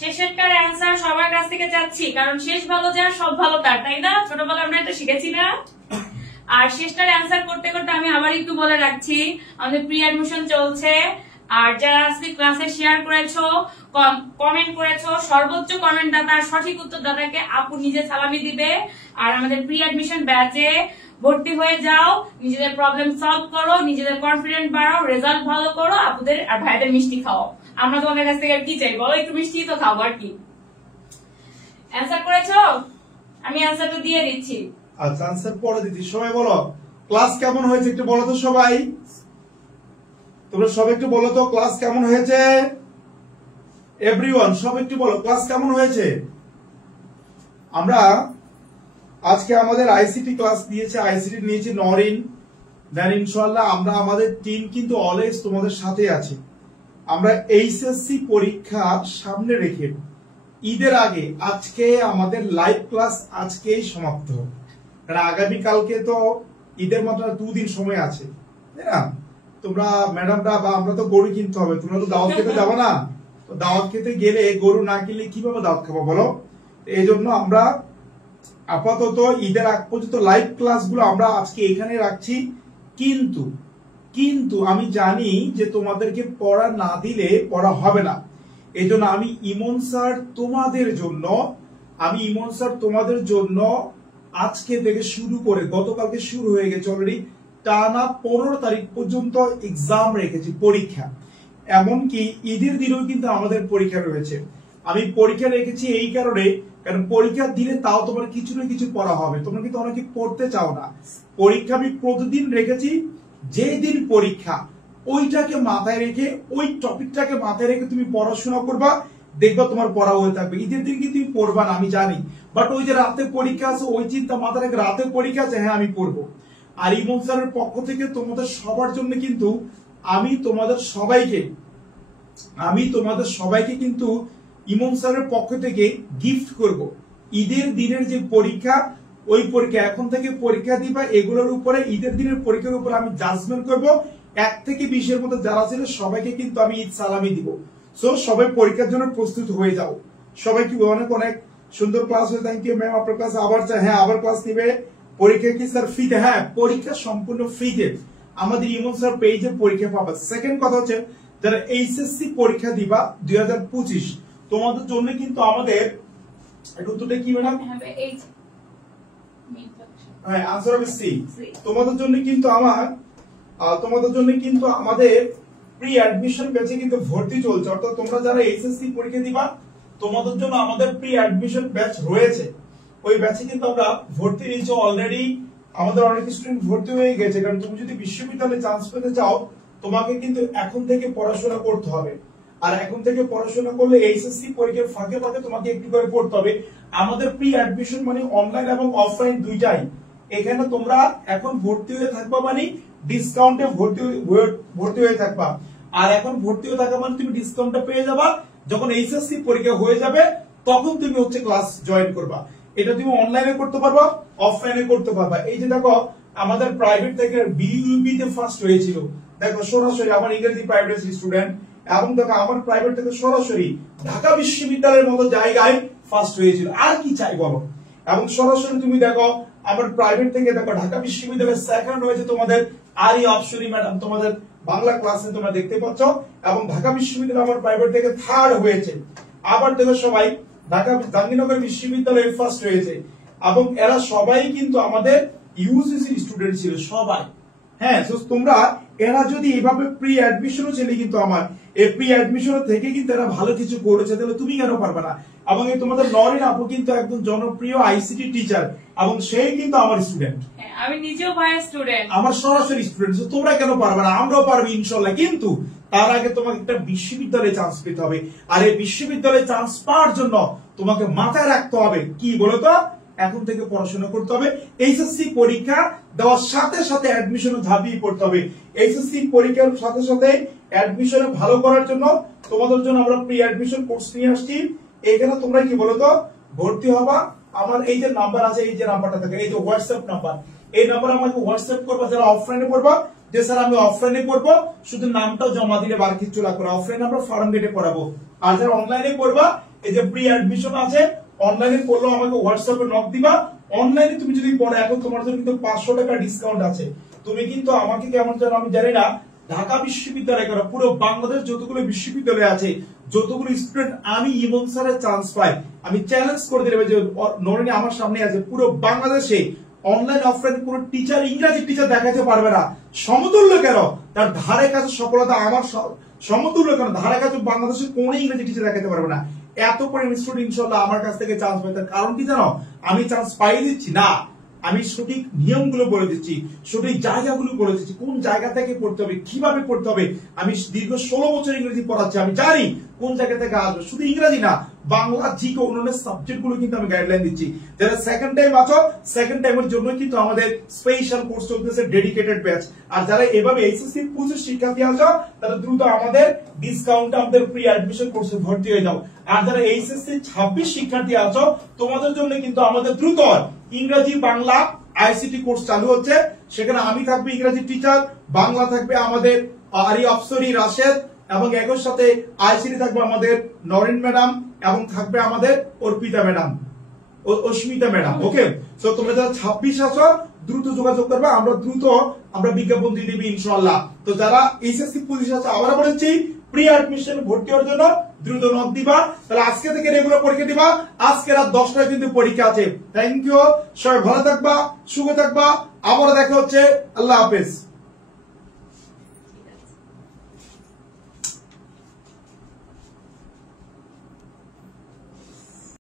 শেষেরটার অ্যান্সার সবার কাছ থেকে চাচ্ছি, কারণ শেষ ভালো যার সব ভালো তার, তাই না? ছোটবেলায় আমরা এটা শিখেছি না? আর শেষটার অ্যান্সার করতে করতে আমি আবার একটু বলে রাখছি, আমাদের প্রি অ্যাডমিশন চলছে। আর যারা আজকে ক্লাসে শেয়ার করেছো, কমেন্ট করেছো, সর্বোচ্চ কমেন্ট দাতা, সঠিক উত্তর দাতাকে আপু নিজে সালামি দিবে। আর আমাদের প্রি অ্যাডমিশন ব্যাচে ভর্তি হয়ে যাও, নিজেদের প্রবলেম সলভ করো, নিজেদের কনফিডেন্ট বাড়াও, রেজাল্ট ভালো করো, আপুদের আর ভাইদের মিষ্টি খাও। আমরা তোমাদের কাছ থেকে কি চাই বলো? একটু মিষ্টি তো খাবো আর কি। অ্যান্সার করেছো? আমি অ্যান্সারটা দিয়ে দিচ্ছি। আচ্ছা, অ্যান্সার পরে দিচ্ছি। সবাই বলো ক্লাস কেমন হয়েছে একটু বলো তো সবাই। তোমরা সব একটু বলো তো ক্লাস কেমন হয়েছে। এভরিওয়ান সব একটু বলো ক্লাস কেমন হয়েছে। আমরা আজকে আমাদের আইসিটি ক্লাস দিয়েছে, আইসিটি নিয়েছে নরিন। দেন ইনশাআল্লাহ আমরা আমাদের টিম কিন্তু অলওয়েজ তোমাদের সাথে আছে। আমরা এইচএসসি পরীক্ষা সামনে রেখে ঈদের আগে আজকে আমাদের লাইভ ক্লাস আজকেই সমাপ্ত হবে, কারণ আগামীকালকে তো ঈদের মাত্র 2 দিন সময় আছে, তাই না? তোমরা ম্যাডামরা বা আমরা তো গরু কিনতে হবে, তোমরা তো দাওয়াত খেতে যাবো না, তো দাওয়াত খেতে গেলে গরু না কিনলে কিভাবে দাওয়াত খাবো বলো? এই জন্য আমরা আপাতত ঈদের আগ পর্যন্ত লাইভ ক্লাসগুলো আমরা আজকে এখানে রাখছি। কিন্তু আমি জানি যে তোমাদেরকে পড়া না দিলে পড়া হবে না। এই জন্য আমি ইমন স্যার তোমাদের জন্য আজকে থেকে শুরু করে গতকালকে শুরু হয়ে গেছে অলরেডি, টানা 15 তারিখ পর্যন্ত এক্সাম রেখেছি, পরীক্ষা। এমনকি ঈদের দিনেও কিন্তু আমাদের পরীক্ষা রয়েছে। আমি পরীক্ষা রেখেছি এই কারণে, কারণ পরীক্ষা দিলে তাও তোমার কিছু না কিছু পড়া হবে, তোমরা কিন্তু অনেকে পড়তে চাও না। পরীক্ষা আমি প্রতিদিন রেখেছি, যেই দিন পরীক্ষা ওইটাকে মাথায় রেখে, ওই টপিকটাকে মাথায় রেখে তুমি পড়াশোনা করবা, দেখবা তোমার পড়া হয়ে থাকবে। ঈদের দিন কিন্তু তুমি পড়বা না আমি জানি, বাট ওই যে রাতে পরীক্ষা আছে ওই চিন্তা মাথায় রেখে রাতে পরীক্ষা আছে, হ্যাঁ আমি পড়বো। আর ইমন স্যারের পক্ষ থেকে তোমাদের সবার জন্য কিন্তু আমি তোমাদের সবাইকে কিন্তু ইমন স্যারের পক্ষ থেকে গিফট করব। ঈদের দিনের যে পরীক্ষা, ওই পরীক্ষা এখন থেকে পরীক্ষা দিবা, এগুলোর উপরে ঈদের দিনের পরীক্ষার উপরে আমি জাজমেন্ট করব। 1 থেকে 20-এর মধ্যে যারা ছিল সবাইকে কিন্তু আমি ঈদ সালামি দিব। সো সবাই পরীক্ষার জন্য প্রস্তুত হয়ে যাও। সবাই কি অনেক অনেক সুন্দর ক্লাস হয়ে, থ্যাংক ইউ ম্যাম। আপনার ক্লাস আবার চাই? হ্যাঁ আবার ক্লাস নিবে। পরীক্ষা কি স্যার ফ্রিতে? হ্যাঁ পরীক্ষা সম্পূর্ণ ফ্রিতে, আমাদের ইমন স্যার পেজে পরীক্ষা পাবে। সেকেন্ড কথা হচ্ছে যারা এইচএসসি পরীক্ষা দিবা 2025, তোমাদের জন্য কিন্তু আমাদের উত্তরটা কি ম্যাডাম? হ্যাঁ আনসার হবে সি। তোমাদের জন্য কিন্তু আমাদের প্রি অ্যাডমিশন ব্যাচে কিন্তু ভর্তি চলছে, অর্থাৎ তোমরা যারা এইচএসসি পরীক্ষা দিবা তোমাদের জন্য আমাদের প্রি অ্যাডমিশন ব্যাচ রয়েছে। ওই ব্যাচে কিন্তু আমরা ভর্তি নিয়েছি অলরেডি, আমাদের অনেক স্টুডেন্ট ভর্তি হয়ে গেছে। কারণ তুমি যদি বিশ্ববিদ্যালয়ে চান্স পেতে চাও তোমাকে কিন্তু এখন থেকে পড়াশোনা করতে হবে। আর এখন থেকে পড়াশোনা করলে এইচএসসি পরীক্ষার ফাঁকে ফাঁকে তোমাকে একটু করে পড়তে হবে। আমাদের প্রি অ্যাডমিশন মানে অনলাইন এবং অফলাইন দুইটাই। এখানে তোমরা এখন ভর্তি হয়ে থাকবা মানে ডিসকাউন্টে ভর্তি হয়ে থাকবা। আর এখন ভর্তি হয়ে থাকা মানে তুমি ডিসকাউন্টটা পেয়ে যাবা। যখন এইচএসসি পরীক্ষা হয়ে যাবে তখন তুমি হচ্ছে ক্লাস জয়েন করবা। এটা তুমি অনলাইনে করতে পারবা, অফলাইনে করতে পারবা। এই যে দেখো আমাদের প্রাইভেট থেকে বিইউবি তে ফার্স্ট হয়েছিল, দেখো সরাসরি আমার ইংরেজি প্রাইভেট স্টুডেন্ট, এবং দেখো আমার প্রাইভেট থেকে সরাসরি ঢাকা বিশ্ববিদ্যালয়ের মতো জায়গায় ফার্স্ট হয়েছিল। আর কি চাই বলো? এবং সরাসরি তুমি দেখো আমার প্রাইভেট থেকে দেখো ঢাকা বিশ্ববিদ্যালয়ের সেকেন্ড হয়েছে তোমাদের আরি অপসরি ম্যাডাম, তোমাদের বাংলা ক্লাসে তোমরা দেখতে পাচ্ছ। এবং ঢাকা বিশ্ববিদ্যালয় আমার প্রাইভেট থেকে থার্ড হয়েছে। আবার দেখো সবাই ঢাকা জাহাঙ্গীরনগর বিশ্ববিদ্যালয়ে ফার্স্ট হয়েছে। এবং এরা সবাই কিন্তু আমাদের ইউজিসি স্টুডেন্ট ছিল সবাই। হ্যাঁ, তোমরা এরা যদি এভাবে প্রি অ্যাডমিশনও ছেলে কিন্তু আমার এই প্রি অ্যাডমিশন থেকে কিন্তু এরা ভালো কিছু করেছে, তাহলে তুমি কেন পারবে না? এবং এই তোমাদের নরিন আপু কিন্তু একদম জনপ্রিয় আইসিটি টিচার, এবং সেই কিন্তু আমার স্টুডেন্ট, আমি নিজেও ভাইয়ের স্টুডেন্ট, আমার সরাসরি স্টুডেন্ট। তোমরা কেন পারবে না? আমরাও পারবো ইনশাল্লাহ। কিন্তু তার আগে তোমাকে একটা বিশ্ববিদ্যালয়ে চান্স পেতে হবে। আর এই বিশ্ববিদ্যালয়ে চান্স পাওয়ার জন্য তোমাকে মাথায় রাখতে হবে কি বলতো, এখন থেকে পড়াশোনা করতে হবে। এইচএসসি পরীক্ষা দেওয়ার সাথে সাথে অ্যাডমিশনে ঝাঁপিয়ে পড়তে হবে। এইচএসসি পরীক্ষার সাথে সাথে অ্যাডমিশনে ভালো করার জন্য তোমাদের জন্য আমরা প্রি অ্যাডমিশন কোর্স নিয়ে আসছি। এখানে তোমরা কি বলতো ভর্তি হবা। আমার এই যে নাম্বার আছে, এই যে নাম্বারটা থাকে, এই যে হোয়াটসঅ্যাপ নাম্বার, এই নাম্বারে আমাকে হোয়াটসঅ্যাপ করবা যারা অফলাইনে পড়বা, যে স্যার আমি অফলাইনে পড়বো, শুধু নামটাও জমা দিলে বার কিছু লাগবে না। অফলাইনে আমরা ফর্ম গেটে পড়াবো। আর যারা অনলাইনে পড়বা, এই যে প্রি অ্যাডমিশন আছে, অনলাইনে পড়লেও আমাকে হোয়াটসঅ্যাপে নক দিবা। অনলাইনে তুমি যদি পড়ো, এখন তোমার জন্য কিন্তু 500 টাকা ডিসকাউন্ট আছে। তুমি কিন্তু আমাকে কেমন জানো আমি জানি না, ঢাকা বিশ্ববিদ্যালয় কেন পুরো বাংলাদেশ যতগুলো বিশ্ববিদ্যালয় আছে, যতগুলো স্টুডেন্ট আমি ইমন স্যারের চান্স পাই, আমি চ্যালেঞ্জ করে দিলাম যে নরিনী আমার সামনে আছে, পুরো বাংলাদেশে অনলাইন অফলাইন কোন টিচার ইংরেজি টিচার দেখাতে পারবে না। সমতুল্য কেন, তার ধারে কাছে সফলতা আমার সমতুল্য কেন, ধারে কাছে বাংলাদেশের কোন ইংরেজি টিচার দেখাতে পারবে না। এত পরিমাণ স্টুডেন্ট ইনশাআল্লাহ আমার কাছ থেকে চান্স পায়। তার কারণ কি জানো? আমি চান্স পাই দিচ্ছি না, আমি সঠিক নিয়মগুলো বলে দিচ্ছি, সঠিক জায়গাগুলো বলে দিচ্ছি, কোন জায়গা থেকে পড়তে হবে, কিভাবে পড়তে হবে। আমি দীর্ঘ 16 বছর ইংরেজি পড়াচ্ছি, আমি জানি কোন জায়গা থেকে আসবে। শুধু ইংরেজি না, বাংলা, জিকে, অন্যান্য সাবজেক্ট গুলো কিন্তু আমি গাইডলাইন দিচ্ছি। যারা সেকেন্ড টাইম আছো, সেকেন্ড টাইমের জন্য কিন্তু আমাদের স্পেশাল কোর্স চলতেছে, ডেডিকেটেড ব্যাচ। আর যারা এভাবে এইচএসসি 25 শিক্ষার্থী আছো, তারা দ্রুত আমাদের ডিসকাউন্ট আমাদের প্রি অ্যাডমিশন কোর্সে ভর্তি হয়ে যাও। আর যারা এইচএসসি 26 শিক্ষার্থী আছো, তোমাদের জন্য কিন্তু আমাদের দ্রুত ইংরেজি বাংলা আইসিটি কোর্স চালু হচ্ছে। সেখানে আমি থাকবে ইংরেজি টিচার, বাংলা থাকবে আমাদের আরি অপসরি রাশেদ, এবং একই সাথে আইসিটি থাকবে আমাদের নরিন ম্যাডাম, এবং থাকবে আমাদের অর্পিতা ম্যাডাম, অস্মিতা ম্যাডাম। ওকে, সো তোমরা যারা 26 আছো দ্রুত যোগাযোগ করবে, আমরা বিজ্ঞাপন দিয়ে দিবি ইনশাআল্লাহ। তো যারা এইচএসসি 25 আছে, আবার বলেছি প্রি অ্যাডমিশন ভর্তি হওয়ার জন্য দ্রুত নক দিবা। তাহলে আজকে থেকে রেগুলার পরীক্ষা দিবা। আজকে রাত 10টায় কিন্তু পরীক্ষা আছে। থ্যাংক ইউ, সবাই ভালো থাকবা, সুখে থাকবা। আবার দেখা হচ্ছে। আল্লাহ হাফেজ।